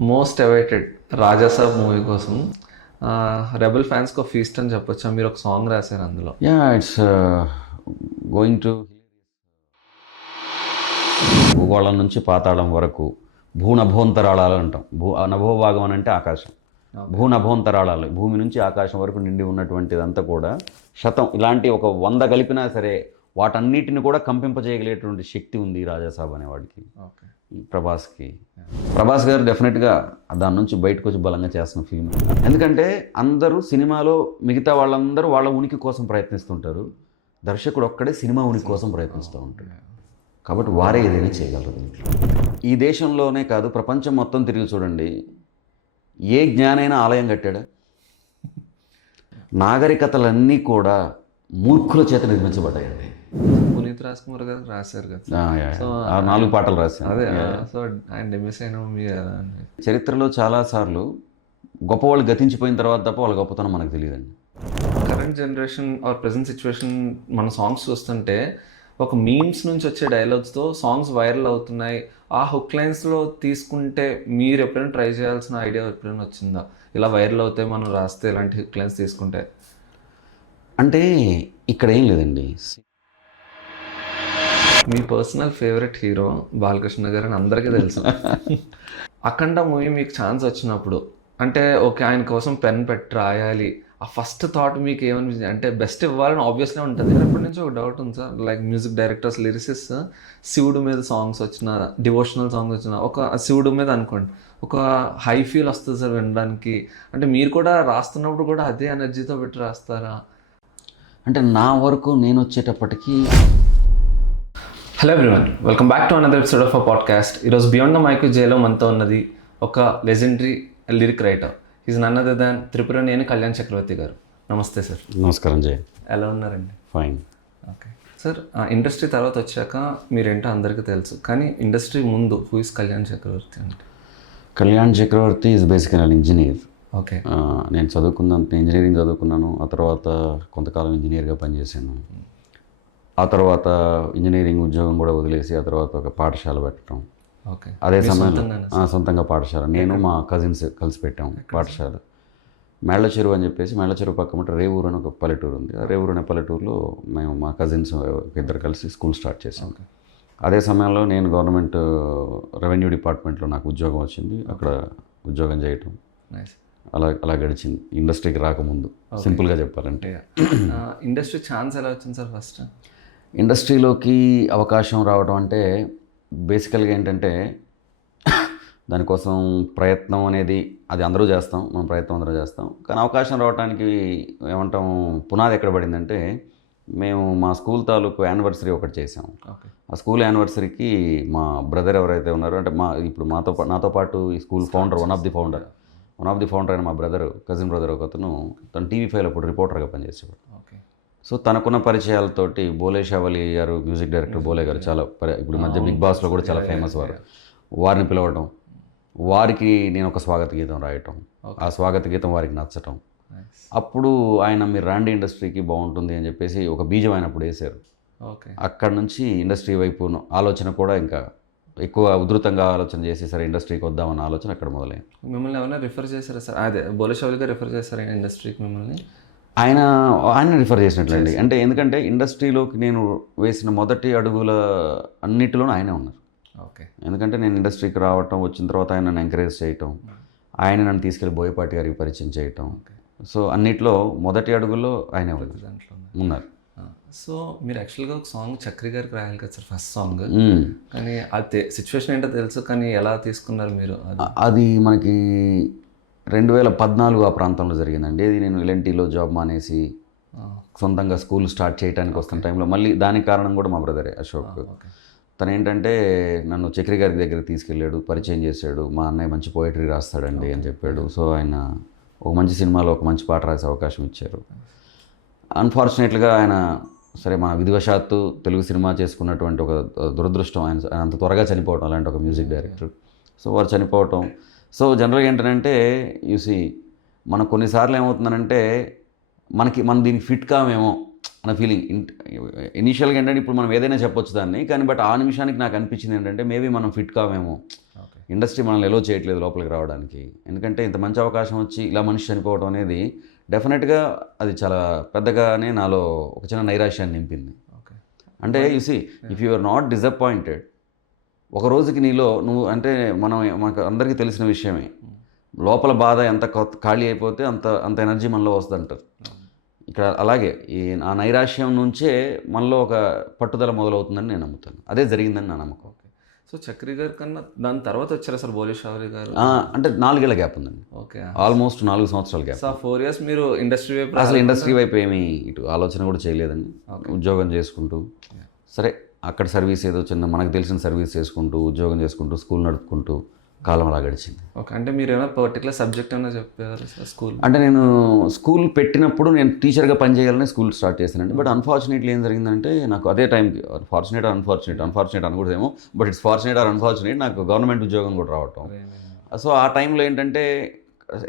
Most awaited Rajasaab movie కోసం rebel ఫ్యాన్స్కి ఒక ఫీస్ట్ అని చెప్పొచ్చా? మీరు ఒక సాంగ్ రాశారు అందులో. యా ఇట్స్ గోయింగ్ టు భూగోళం నుంచి పాతాళం వరకు భూనభోంతరాళాలు అంటాం. నభోభాగం అని అంటే ఆకాశం, భూనభోంతరాళాలు భూమి నుంచి ఆకాశం వరకు నిండి ఉన్నటువంటిదంతా కూడా శతం ఇలాంటి ఒక 100 కలిపినా సరే వాటన్నిటిని కూడా కంపింపజేయగలిగేటువంటి శక్తి ఉంది రాజాసాబ్ అనేవాడికి. ఓకే. ప్రభాస్కి. ప్రభాస్ గారు డెఫినెట్గా దాని నుంచి బయటకు వచ్చి బలంగా చేస్తున్న ఫిల్మ్. ఎందుకంటే అందరూ సినిమాలో మిగతా వాళ్ళందరూ వాళ్ళ ఉనికి కోసం ప్రయత్నిస్తుంటారు, దర్శకుడు ఒక్కడే సినిమా ఉనికి కోసం ప్రయత్నిస్తూ ఉంటాడు. కాబట్టి వారే ఏదైనా చేయగలరు దీంట్లో. ఈ దేశంలోనే కాదు ప్రపంచం మొత్తం తిరిగి చూడండి, ఏ జ్ఞానైనా ఆలయం కట్టాడా? నాగరికతలన్నీ కూడా మూర్ఖుల చేత నిర్మించబడ్డాయండి. పునీత్ రాజ్ కుమార్ గారు రాశారు కదా. సో 4 పాటలు రాశాను. అదే సో ఆయన మిస్ అయినా మీ చరిత్రలో చాలాసార్లు గొప్పవాళ్ళు గతించిపోయిన తర్వాత తప్ప వాళ్ళ గొప్పతనం మనకు తెలియదండి. Current generation or present situation మన సాంగ్స్ చూస్తుంటే ఒక మీమ్స్ నుంచి వచ్చే డైలాగ్స్తో సాంగ్స్ వైరల్ అవుతున్నాయి. ఆ హుక్ లైన్స్లో తీసుకుంటే మీరు ఎప్పుడైనా ట్రై చేయాల్సిన ఐడియా ఎప్పుడైనా వచ్చిందా? ఇలా వైరల్ అవుతాయి మనం రాస్తే ఇలాంటి హుక్ లైన్స్ తీసుకుంటే. అంటే ఇక్కడ ఏం లేదండి. మీ పర్సనల్ ఫేవరెట్ హీరో బాలకృష్ణ గారు అని అందరికీ తెలుసు. అఖండ మూవీ మీకు ఛాన్స్ వచ్చినప్పుడు అంటే ఓకే ఆయన కోసం పెన్ పెట్టి రాయాలి, ఆ ఫస్ట్ థాట్ మీకు ఏమనిపించింది? అంటే బెస్ట్ ఇవ్వాలని ఆబ్వియస్లీ ఉంటుంది. ఎప్పటి నుంచి ఒక డౌట్ ఉంది sir, like music directors lyricists శివుడు మీద సాంగ్స్ వచ్చిన, డివోషనల్ సాంగ్స్ వచ్చిన, ఒక శివుడు మీద అనుకోండి ఒక హై ఫీల్ వస్తుంది సార్ వినడానికి. అంటే మీరు కూడా రాస్తున్నప్పుడు కూడా అదే ఎనర్జీతో పెట్టి రాస్తారా? అంటే నా వరకు నేను వచ్చేటప్పటికి. Hello everyone, welcome back to another episode of a podcast. ఈరోజు బియాండ్ ద మైక్ జేలో మనతో ఉన్నది ఒక legendary lyric writer. Is none other than Tripuraneni Kalyan Chakravarthy garu. నమస్తే సార్. నమస్కారం జయ. ఎలా ఉన్నారండి? ఫైన్. ఓకే సార్, ఇండస్ట్రీ తర్వాత వచ్చాక మీరేంటో అందరికీ తెలుసు, కానీ ఇండస్ట్రీ ముందు హూ ఇస్ కళ్యాణ్ చక్రవర్తి అంటే? కళ్యాణ్ చక్రవర్తి ఈజ్ బేసికల్ ఇంజనీర్. ఓకే. నేను ఇంజనీరింగ్ చదువుకున్నాను. ఆ తర్వాత కొంతకాలం ఇంజనీర్గా పనిచేశాను. ఆ తర్వాత ఇంజనీరింగ్ ఉద్యోగం కూడా వదిలేసి ఆ తర్వాత ఒక పాఠశాల పెట్టడం. ఓకే. అదే సమయంలో సొంతంగా పాఠశాల నేను మా కజిన్స్ కలిసి పెట్టాం పాఠశాల. మేళ్ల చెరువు అని చెప్పేసి, మేళ్ల చెరువు పక్కన రేవూరు అని ఒక పల్లెటూరు ఉంది. ఆ రేవూరు అనే పల్లెటూరులో మేము మా కజిన్స్ ఇద్దరు కలిసి స్కూల్ స్టార్ట్ చేసాం. అదే సమయంలో నేను గవర్నమెంట్ రెవెన్యూ డిపార్ట్మెంట్లో నాకు ఉద్యోగం వచ్చింది. అక్కడ ఉద్యోగం చేయటం అలా గడిచింది ఇండస్ట్రీకి రాకముందు, సింపుల్గా చెప్పాలంటే. ఇండస్ట్రీ ఛాన్స్ ఎలా వచ్చింది సార్ ఫస్ట్? ఇండస్ట్రీలోకి అవకాశం రావడం అంటే బేసికల్గా ఏంటంటే దానికోసం ప్రయత్నం అనేది అది అందరూ చేస్తాం, మనం ప్రయత్నం అందరూ చేస్తాం. కానీ అవకాశం రావడానికి ఏమంటాం, పునాది ఎక్కడ పడిందంటే మేము మా స్కూల్ తాలూకు యానివర్సరీ ఒకటి చేసాం. ఆ స్కూల్ యానివర్సరీకి మా బ్రదర్ ఎవరైతే ఉన్నారో, అంటే ఇప్పుడు నాతో పాటు ఈ school founder, one of the founder అయిన మా కజిన్ బ్రదర్ ఒకతను, తను TV5లో అప్పుడు రిపోర్టర్గా పనిచేసేవాడు. సో తనకున్న పరిచయాలతోటి బోలే షావలి గారు, మ్యూజిక్ డైరెక్టర్ బోలే గారు, చాలా ఇప్పుడు మధ్య బిగ్ బాస్లో కూడా చాలా ఫేమస్ వారు. వారిని పిలవడం, వారికి నేను ఒక స్వాగత గీతం రాయటం, ఆ స్వాగత గీతం వారికి నచ్చటం. అప్పుడు ఆయన మీరు రాండి ఇండస్ట్రీకి బాగుంటుంది అని చెప్పేసి ఒక బీజం ఆయన అప్పుడు వేశారు. అక్కడ నుంచి ఇండస్ట్రీ వైపు ఆలోచన కూడా ఇంకా ఎక్కువ ఉధృతంగా ఆలోచన చేసి సరే ఇండస్ట్రీకి వద్దామన్న ఆలోచన అక్కడ మొదలైంది. మిమ్మల్ని ఏమైనా రిఫర్ చేశారా సార్? అదే బోలే షావలి గారు రిఫర్ చేశారా ఇండస్ట్రీకి మిమ్మల్ని? ఆయన రిఫర్ చేసినట్లండి. అంటే ఎందుకంటే ఇండస్ట్రీలోకి నేను వేసిన మొదటి అడుగుల అన్నిటిలోనూ ఆయనే ఉన్నారు. ఓకే. ఎందుకంటే నేను ఇండస్ట్రీకి రావటం, వచ్చిన తర్వాత ఆయన నన్ను ఎంకరేజ్ చేయటం, ఆయన నన్ను తీసుకెళ్ళి బోయపాటి గారికి పరిచయం చేయటం. సో అన్నిట్లో మొదటి అడుగుల్లో ఆయనే ఉన్నారు. సో మీరు యాక్చువల్గా ఒక సాంగ్ చక్రి గారికి రాయాలి కదా సార్, ఫస్ట్ సాంగ్. కానీ అది సిచ్యువేషన్ ఏంటో తెలుసు, కానీ ఎలా తీసుకున్నారు మీరు? అది మనకి 2014 ఆ ప్రాంతంలో జరిగిందండి. అది నేను LNTలో జాబ్ మానేసి సొంతంగా స్కూల్ స్టార్ట్ చేయడానికి వస్తున్న టైంలో, మళ్ళీ దానికి కారణం కూడా మా బ్రదరే అశోక్. తను ఏంటంటే నన్ను చక్రి గారి దగ్గర తీసుకెళ్ళాడు, పరిచయం చేశాడు. మా అన్నయ్య మంచి పోయిటరీ రాస్తాడండి అని చెప్పాడు. సో ఆయన ఒక మంచి సినిమాలో ఒక మంచి పాట రాసే అవకాశం ఇచ్చారు. అన్ఫార్చునేట్గా ఆయన సరే మన విధివశాత్తు తెలుగు సినిమా చేసుకున్నటువంటి ఒక దురదృష్టం, ఆయన అంత త్వరగా చనిపోవటం, అలాంటి ఒక మ్యూజిక్ డైరెక్టర్. సో వారు చనిపోవటం. సో జనరల్గా ఏంటంటే యూసి మనకు కొన్నిసార్లు ఏమవుతుందనంటే మనం దీనికి ఫిట్ కామేమో అన్న ఫీలింగ్. ఇనీషియల్గా ఏంటంటే ఇప్పుడు మనం ఏదైనా చెప్పొచ్చు దాన్ని, కానీ బట్ ఆ నిమిషానికి నాకు అనిపించింది ఏంటంటే మేబీ మనం ఫిట్ కామేమో. ఇండస్ట్రీ మనల్ని ఎలో చేయట్లేదు లోపలికి రావడానికి. ఎందుకంటే ఇంత మంచి అవకాశం వచ్చి ఇలా మనిషి చనిపోవడం అనేది డెఫినెట్గా అది చాలా పెద్దగానే నాలో ఒక చిన్న నైరాశ్యాన్ని నింపింది. ఓకే. అంటే you see if you are not disappointed, ఒక రోజుకి నీలో నువ్వు అంటే మనకు అందరికీ తెలిసిన విషయమే, లోపల బాధ ఎంత ఖాళీ అయిపోతే అంత అంత ఎనర్జీ మనలో వస్తుంది అంటారు. ఇక్కడ అలాగే ఆ నైరాశ్యం నుంచే మనలో ఒక పట్టుదల మొదలవుతుందని నేను నమ్ముతాను. అదే జరిగిందని నా నమ్మకం. ఓకే. సో చక్రి గారి కన్నా దాని తర్వాత వచ్చారు అసలు బోలి షౌరి గారు? అంటే 4 ఏళ్ల గ్యాప్ ఉందండి. ఓకే. ఆల్మోస్ట్ 4 సంవత్సరాల గ్యాప్. సో 4 years మీరు ఇండస్ట్రీ వైపు అసలు ఇండస్ట్రీ వైపు ఏమీ ఇటు ఆలోచన కూడా చేయలేదండి. ఉద్యోగం చేసుకుంటూ సరే అక్కడ సర్వీస్ ఏదో చిన్న మనకు తెలిసిన సర్వీస్ చేసుకుంటూ ఉద్యోగం చేసుకుంటూ స్కూల్ నడుపుకుంటూ కాలం అలా గడిచింది. ఓకే. అంటే మీరు ఏమైనా పర్టికులర్ సబ్జెక్ట్ ఏమైనా చెప్పారు సార్ స్కూల్? అంటే నేను స్కూల్ పెట్టినప్పుడు నేను టీచర్గా పనిచేయాలని స్కూల్ స్టార్ట్ చేశానండి. బట్ అన్ఫార్చునేట్లీ ఏం జరిగిందంటే నాకు అదే టైంకి ఫార్చునేట్ అనకూడదేమో, but it's fortunate or unfortunate, నాకు గవర్నమెంట్ ఉద్యోగం కూడా రావటం. సో ఆ టైంలో ఏంటంటే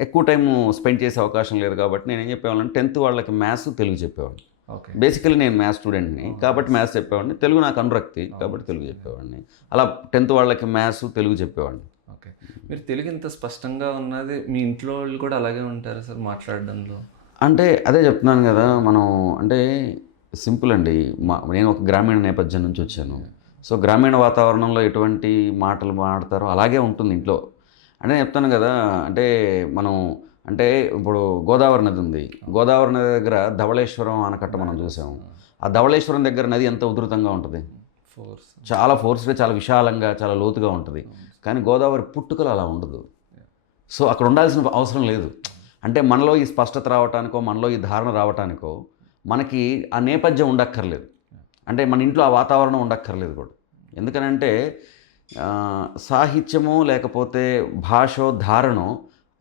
ఎక్కువ టైం స్పెండ్ చేసే అవకాశం లేదు కాబట్టి నేను ఏం చెప్పేవాళ్ళని 10th వాళ్ళకి మ్యాథ్స్ తెలుగు చెప్పేవాడిని. ఓకే. బేసికలీ నేను మ్యాథ్స్ స్టూడెంట్ని కాబట్టి మ్యాథ్స్ చెప్పేవాడిని. తెలుగు నాకు అనురక్తి కాబట్టి తెలుగు చెప్పేవాడిని. అలా 10th వాళ్ళకి మ్యాథ్స్ తెలుగు చెప్పేవాడిని. ఓకే. మీరు తెలుగు ఇంత స్పష్టంగా ఉన్నది మీ ఇంట్లో వాళ్ళు కూడా అలాగే ఉంటారు సార్ మాట్లాడడంలో? అంటే అదే చెప్తున్నాను కదా, మనం అంటే సింపుల్ అండి. నేను ఒక గ్రామీణ నేపథ్యం నుంచి వచ్చాను. సో గ్రామీణ వాతావరణంలో ఎటువంటి మాటలు మాట్లాడతారో అలాగే ఉంటుంది ఇంట్లో. అంటే చెప్తాను కదా, అంటే మనం అంటే ఇప్పుడు గోదావరి నది ఉంది. గోదావరి నది దగ్గర ధవళేశ్వరం ఆనకట్ట మనం చూసాము. ఆ ధవళేశ్వరం దగ్గర నది ఎంత ఉధృతంగా ఉంటుంది, చాలా ఫోర్స్గా, చాలా విశాలంగా, చాలా లోతుగా ఉంటుంది. కానీ గోదావరి పుట్టుకలు అలా ఉండదు. సో అక్కడ ఉండాల్సిన అవసరం లేదు. అంటే మనలో ఈ స్పష్టత రావటానికో మనలో ఈ ధారణ రావటానికో మనకి ఆ నేపథ్యం ఉండక్కర్లేదు. అంటే మన ఇంట్లో ఆ వాతావరణం ఉండక్కర్లేదు కూడా. ఎందుకనంటే సాహిత్యమో లేకపోతే భాషో ధారణో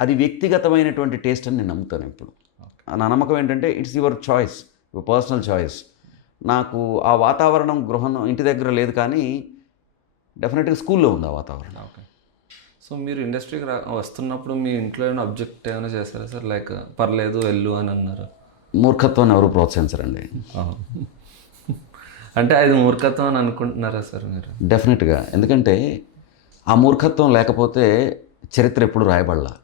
అది వ్యక్తిగతమైనటువంటి టేస్ట్ అని నేను నమ్ముతాను ఇప్పుడు. నా నమ్మకం ఏంటంటే it's your choice, your personal choice. నాకు ఆ వాతావరణం గృహం ఇంటి దగ్గర లేదు, కానీ డెఫినెట్గా స్కూల్లో ఉంది ఆ వాతావరణం. ఓకే. సో మీరు ఇండస్ట్రీకి వస్తున్నప్పుడు మీ ఇంట్లో ఏమైనా అబ్జెక్ట్ ఏమైనా చేస్తారా సార్? లైక్ పర్లేదు వెళ్ళు అని అన్నారు? మూర్ఖత్వాన్ని ఎవరు ప్రోత్సహించరండి. అంటే అది మూర్ఖత్వం అని అనుకుంటున్నారా సార్ మీరు? డెఫినెట్గా. ఎందుకంటే ఆ మూర్ఖత్వం లేకపోతే చరిత్ర ఎప్పుడు రాయబడలా.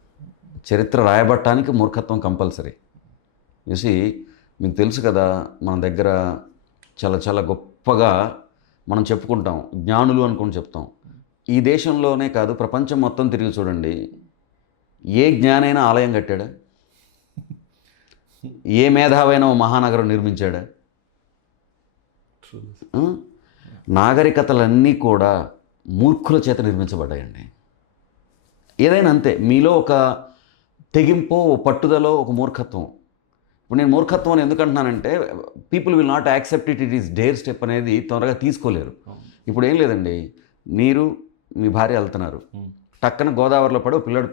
చరిత్ర రాయబడటానికి మూర్ఖత్వం కంపల్సరీ. చూసి మీకు తెలుసు కదా, మన దగ్గర చాలా చాలా గొప్పగా మనం చెప్పుకుంటాం, జ్ఞానులు అనుకుని చెప్తాం. ఈ దేశంలోనే కాదు ప్రపంచం మొత్తం తిరిగి చూడండి, ఏ జ్ఞానైనా ఆలయం కట్టాడా? ఏ మేధావైనా మహానగరం నిర్మించాడా? నాగరికతలన్నీ కూడా మూర్ఖుల చేత నిర్మించబడ్డాయండి. ఏదైనా అంతే, మీలో ఒక తెగింపో, పట్టుదలో, ఒక మూర్ఖత్వం. ఇప్పుడు నేను మూర్ఖత్వం అని ఎందుకంటున్నానంటే people will not accept it, it is dare step అనేది తొందరగా తీసుకోలేరు. ఇప్పుడు ఏం లేదండి, మీరు మీ భార్య వెళ్తున్నారు, టక్కన గోదావరిలో పడి పిల్లడు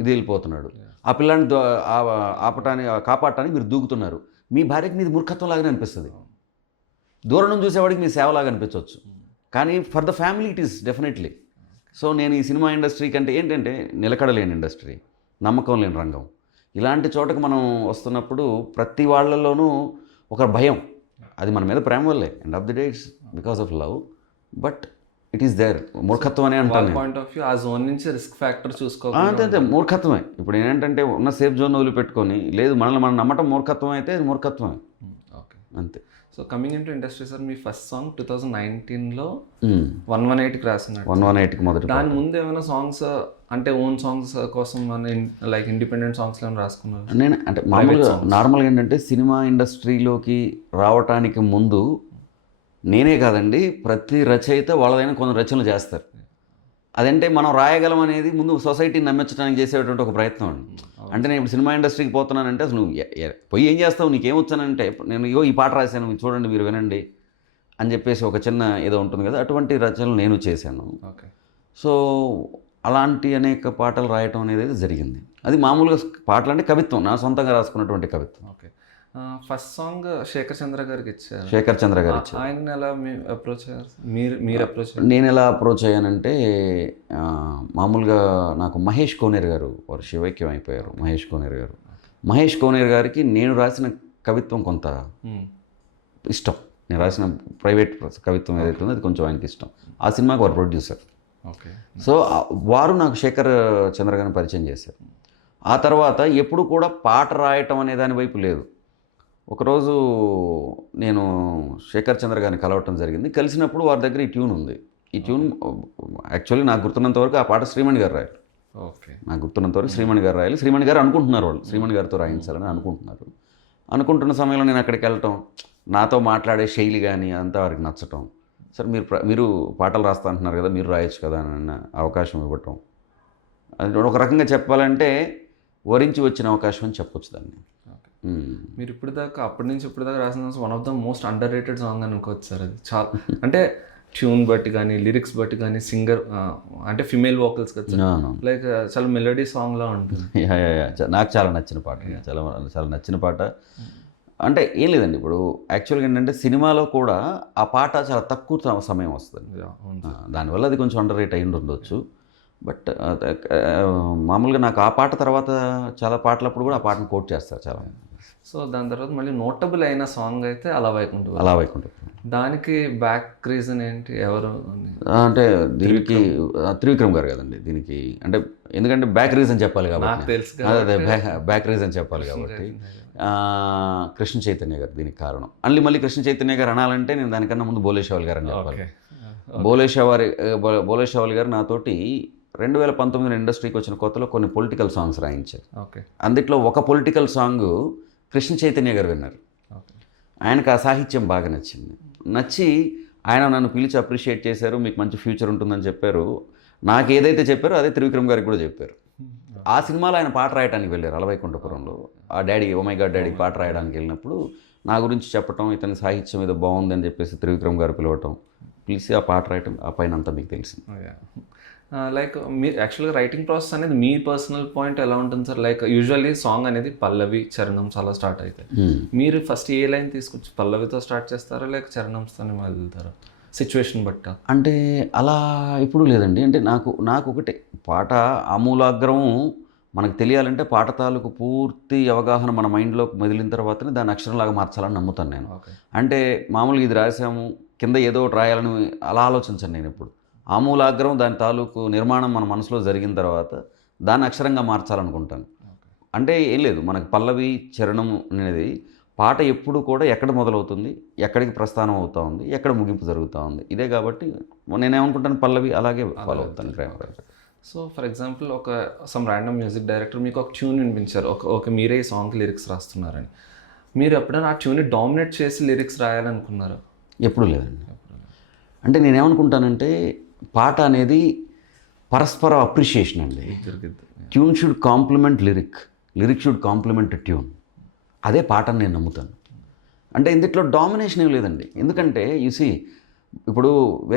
ఇది వెళ్ళిపోతున్నాడు, ఆ పిల్లాన్ని కాపాడటానికి మీరు దూకుతున్నారు. మీ భార్యకి మీది మూర్ఖత్వం లాగానే అనిపిస్తుంది. దూరం నుంచి చూసేవాడికి మీ సేవలాగా అనిపించవచ్చు, కానీ for the family it is definitely. So నేను ఈ సినిమా ఇండస్ట్రీ కంటే ఏంటంటే నిలకడలేని ఇండస్ట్రీ, నమ్మకం లేని రంగం. ఇలాంటి చోటకు మనం వస్తున్నప్పుడు ప్రతి వాళ్ళలోనూ ఒక భయం. అది మన మీద ప్రేమ వల్లే, end of the day it's because of love, but it is there. మూర్ఖత్వం అనే అంటాను. పాయింట్ ఆఫ్ వ్యూ ఆ జోన్ నుంచి రిస్క్ ఫ్యాక్టర్ చూసుకో. అంతే మూర్ఖత్వమే. ఇప్పుడు ఏంటంటే ఉన్న సేఫ్ జోన్ వదిలిపెట్టుకొని లేదు మనల్ని మనం నమ్మటం మూర్ఖత్వం అయితే మూర్ఖత్వమే. ఓకే, అంతే. So coming in to industry sir, మీ ఫస్ట్ సాంగ్ 2019లో 118కి రాసినాడు. 118కి మొదటి. దాని ముందు ఏమైనా సాంగ్స్ అంటే ఓన్ సాంగ్స్ కోసం లైక్ ఇండిపెండెంట్ సాంగ్స్ ఏమైనా రాసుకున్నారు? నేను అంటే మామూలుగా నార్మల్గా ఏంటంటే సినిమా ఇండస్ట్రీలోకి రావటానికి ముందు నేనే కాదండి, ప్రతి రచయిత వాళ్ళదైనా కొన్ని రచనలు చేస్తారు. అదంటే మనం రాయగలం అనేది ముందు సొసైటీని నమ్మించడానికి చేసేటువంటి ఒక ప్రయత్నం అండి. అంటే నేను ఇప్పుడు సినిమా ఇండస్ట్రీకి పోతున్నానంటే అసలు నువ్వు పోయి ఏం చేస్తావు, నీకేమొచ్చానంటే నేను ఇగో ఈ పాట రాశాను చూడండి మీరు వినండి అని చెప్పేసి ఒక చిన్న ఏదో ఉంటుంది కదా, అటువంటి రచనలు నేను చేశాను. ఓకే. సో అలాంటి అనేక పాటలు రాయటం అనేది జరిగింది. అది మామూలుగా పాటలు అంటే కవిత్వం, నా సొంతంగా రాసుకున్నటువంటి కవిత్వం. ఓకే. ఫస్ట్ సాంగ్ శేఖర్ చంద్ర గారికి ఇచ్చారు. శేఖర్ చంద్ర గారు ఇచ్చారు. ఆయన ఎలా అప్రోచ్ అయ్యారు? మీరు అప్రోచ్? నేను ఎలా అప్రోచ్ అయ్యానంటే మామూలుగా నాకు మహేష్ కోనేరు గారు, వారు శివైక్యం అయిపోయారు. మహేష్ కోనేరు గారికి నేను రాసిన కవిత్వం కొంత ఇష్టం. నేను రాసిన ప్రైవేట్ కవిత్వం ఏదైతే ఉందో అది కొంచెం ఆయనకి ఇష్టం. ఆ సినిమాకి వారు ప్రొడ్యూసర్. ఓకే. సో వారు నాకు శేఖర్ చంద్ర గారిని పరిచయం చేశారు. ఆ తర్వాత ఎప్పుడు కూడా పాట రాయటం అనే దాని వైపు లేదు. ఒకరోజు నేను శేఖర్ చంద్ర గారిని కలవటం జరిగింది. కలిసినప్పుడు వారి దగ్గర ఈ ట్యూన్ ఉంది. ఈ ట్యూన్ యాక్చువల్లీ నాకు గుర్తున్నంత వరకు ఆ పాట శ్రీమణి గారు రాయాలి. ఓకే. నాకు గుర్తున్నంత వరకు శ్రీమణి గారు రాయాలి. శ్రీమణి గారు అనుకుంటున్నారు, వాళ్ళు శ్రీమణి గారితో రాయించాలని అనుకుంటున్నారు. అనుకుంటున్న సమయంలో నేను అక్కడికి వెళ్ళటం, నాతో మాట్లాడే శైలి కానీ అంతా వారికి నచ్చటం. సార్ మీరు పాటలు రాస్తా అంటున్నారు కదా, మీరు రాయొచ్చు కదా అన్న అవకాశం ఇవ్వటం. అది ఒక రకంగా చెప్పాలంటే వరించి వచ్చిన అవకాశం అని చెప్పొచ్చు దాన్ని. మీరు ఇప్పుడు దాకా అప్పటి నుంచి ఇప్పుడు దాకా రాసిన one of the most under rated song అని అనుకోవచ్చు సార్. అది చాలా అంటే ట్యూన్ బట్టి కానీ లిరిక్స్ బట్టి కానీ సింగర్ అంటే ఫిమేల్ వోకల్స్ కదా సార్, లైక్ చాలా మెలోడీ సాంగ్లా ఉంటుంది. నాకు చాలా నచ్చిన పాట, చాలా చాలా నచ్చిన పాట. అంటే ఏం లేదండి, ఇప్పుడు యాక్చువల్గా ఏంటంటే సినిమాలో కూడా ఆ పాట చాలా తక్కువ సమయం వస్తుంది, దానివల్ల అది కొంచెం అండర్ రేట్ అయి ఉండొచ్చు. బట్ మామూలుగా నాకు ఆ పాట తర్వాత చాలా పాటలప్పుడు కూడా ఆ పాటను కోట్ చేస్తారు చాలా. సో దాని తర్వాత మళ్ళీ నోటబుల్ అయిన సాంగ్ అయితే అలా వైకుంఠం. అలా వైకుంఠం దానికి బ్యాక్ రీజన్ ఏంటి, ఎవరు అంటే దీనికి త్రివిక్రమ్ గారు కదండి దీనికి. అంటే ఎందుకంటే బ్యాక్ రీజన్ చెప్పాలి కాబట్టి, తెలుసు అదే బ్యాక్ రీజన్ చెప్పాలి కాబట్టి కృష్ణ చైతన్య గారు దీనికి కారణం. మళ్ళీ కృష్ణ చైతన్య గారు అనాలంటే నేను దానికన్నా ముందు బోలేశవాలి గారు అని చెప్పాలి. బోలేశవాలి గారు నాతోటి 2019 ఇండస్ట్రీకి వచ్చిన కొత్తలో కొన్ని పొలిటికల్ సాంగ్స్ రాయించారు. అందుట్లో ఒక పొలిటికల్ సాంగ్ కృష్ణ చైతన్య గారు విన్నారు. ఆయనకు ఆ సాహిత్యం బాగా నచ్చి ఆయన నన్ను పిలిచి అప్రిషియేట్ చేశారు, మీకు మంచి ఫ్యూచర్ ఉంటుందని చెప్పారు. నాకు ఏదైతే చెప్పారో అదే త్రివిక్రమ్ గారికి కూడా చెప్పారు. ఆ సినిమాలో ఆయన పాట రాయడానికి వెళ్ళారు అలవైకుంఠపురంలో. ఆ daddy oh my God daddy పాట రాయడానికి వెళ్ళినప్పుడు నా గురించి చెప్పటం, ఇతని సాహిత్యం ఏదో బాగుందని చెప్పేసి త్రివిక్రమ్ గారు పిలిచి ఆ పాట రాయటం, ఆ పైన అంతా మీకు తెలిసింది. లైక్ మీ యాక్చువల్గా రైటింగ్ ప్రాసెస్ అనేది మీ పర్సనల్ పాయింట్ ఎలా ఉంటుంది సార్? లైక్ యూజువల్లీ సాంగ్ అనేది పల్లవి చరణం చాలా స్టార్ట్ అవుతాయి. మీరు ఫస్ట్ ఏ లైన్ తీసుకొచ్చి పల్లవితో స్టార్ట్ చేస్తారా లేక చరణంతోనే వెళ్తారా, సిచ్యువేషన్ బట్ట? అంటే అలా ఇప్పుడు లేదండి. అంటే నాకు ఒకటే పాట ఆమూలాగ్రం మనకు తెలియాలంటే పాట తాలూకు పూర్తి అవగాహన మన మైండ్లోకి మెదిలిన తర్వాతనే దాన్ని అక్షరంలాగా మార్చాలని నమ్ముతాను నేను. అంటే మామూలుగా ఇది రాసాము కింద ఏదో ఒకటి రాయాలని అలా ఆలోచించాను నేను ఎప్పుడు. ఆమూలాగ్రం దాని తాలూకు నిర్మాణం మన మనసులో జరిగిన తర్వాత దాన్ని అక్షరంగా మార్చాలనుకుంటాను. అంటే ఏం లేదు, మనకు పల్లవి చరణం అనేది పాట ఎప్పుడు కూడా ఎక్కడ మొదలవుతుంది, ఎక్కడికి ప్రస్థానం అవుతూ ఉంది, ఎక్కడ ముగింపు జరుగుతూ ఉంది, ఇదే కాబట్టి నేనేమనుకుంటాను పల్లవి అలాగే ఫాలో అవుతాను. So for example some random music director మీకు ఒక ట్యూన్ వినిపించారు, ఓకే మీరే ఈ సాంగ్కి లిరిక్స్ రాస్తున్నారని, మీరు ఎప్పుడైనా ఆ ట్యూన్ని డామినేట్ చేసి లిరిక్స్ రాయాలనుకున్నారు? ఎప్పుడు లేదండి. అంటే నేనేమనుకుంటానంటే పాట అనేది పరస్పర అప్రిషియేషన్ అండి. Tune should complement lyric should complement tune. అదే పాట అని నేను నమ్ముతాను. అంటే ఇందులో డామినేషన్ ఏం లేదండి. ఎందుకంటే యూసీ ఇప్పుడు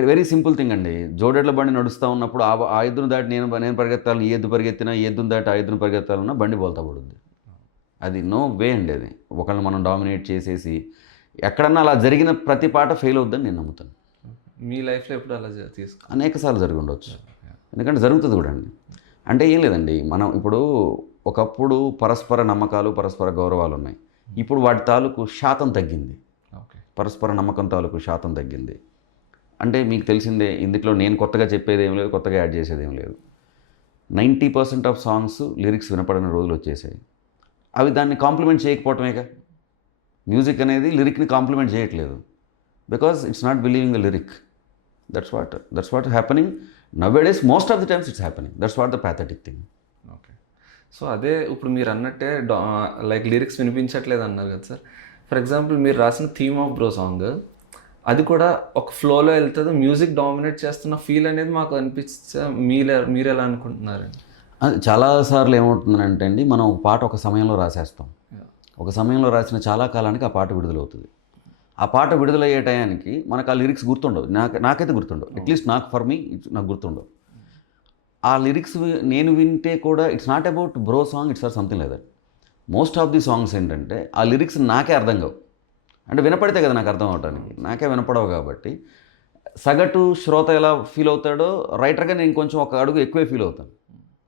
వెరీ సింపుల్ థింగ్ అండి. జోడెడ్ల బండి నడుస్తూ ఉన్నప్పుడు ఆ ఎద్దును దాటి నేను పరిగెత్తాలని, ఈ ఎద్దు పరిగెత్తినా, ఈ ఎద్దును దాటి ఆ ఎద్దును పరిగెత్తాలన్నా బండి బోల్తా పడుద్ది. అది నో వే అండి. అది ఒకళ్ళని మనం డామినేట్ చేసేసి ఎక్కడన్నా అలా జరిగిన ప్రతి పాట ఫెయిల్ అవుద్దని నేను నమ్ముతాను. మీ లైఫ్లో ఎప్పుడు అలా అనేక సార్లు జరిగి ఉండవచ్చు, ఎందుకంటే జరుగుతుంది కూడా అండి. అంటే ఏం లేదండి, మనం ఇప్పుడు ఒకప్పుడు పరస్పర నమ్మకాలు, పరస్పర గౌరవాలు ఉన్నాయి. ఇప్పుడు వాటి తాలూకు శాతం తగ్గింది. పరస్పర నమ్మకం తాలూకు శాతం తగ్గింది. అంటే మీకు తెలిసిందే, ఇందులో నేను కొత్తగా చెప్పేది ఏం లేదు, కొత్తగా యాడ్ చేసేది ఏం లేదు. 90% ఆఫ్ సాంగ్స్ లిరిక్స్ వినపడిన రోజులు వచ్చేసాయి. అవి దాన్ని కాంప్లిమెంట్ చేయకపోవటమేగా. మ్యూజిక్ అనేది లిరిక్ని కాంప్లిమెంట్ చేయట్లేదు, because it's not believing the lyric. That's what happening nowadays. Most of the times it's happening. That's what the pathetic thing. Okay. So అదే ఇప్పుడు మీరు అన్నట్టే లైక్ లిరిక్స్ వినిపించట్లేదు అన్నారు కదా సార్. ఫర్ ఎగ్జాంపుల్ మీరు రాసిన థీమ్ ఆఫ్ బ్రో సాంగ్, అది కూడా ఒక ఫ్లోలో వెళ్తుంది, మ్యూజిక్ డామినేట్ చేస్తున్న ఫీల్ అనేది మాకు అనిపిస్తే మీరు ఎలా అనుకుంటున్నారు? చాలాసార్లు ఏమవుతుందంటే అండి, మనం ఒక పాట ఒక సమయంలో రాసేస్తాం. ఒక సమయంలో రాసిన చాలా కాలానికి ఆ పాట విడుదలవుతుంది. ఆ పాట విడుదలయ్యే టయానికి మనకు ఆ లిరిక్స్ గుర్తుండవు. నాకైతే గుర్తుండవు. అట్లీస్ట్ నాకు గుర్తుండవు. ఆ లిరిక్స్ నేను వింటే కూడా it's not about bro song, it's or something like that. Most of the songs ఏంటంటే ఆ లిరిక్స్ నాకే అర్థం కావు. అంటే వినపడితే కదా నాకు అర్థం అవడానికి, నాకే వినపడవు. కాబట్టి సగటు శ్రోత ఎలా ఫీల్ అవుతాడో రైటర్గా నేను కొంచెం ఒక అడుగు ఎక్కువే ఫీల్ అవుతాను.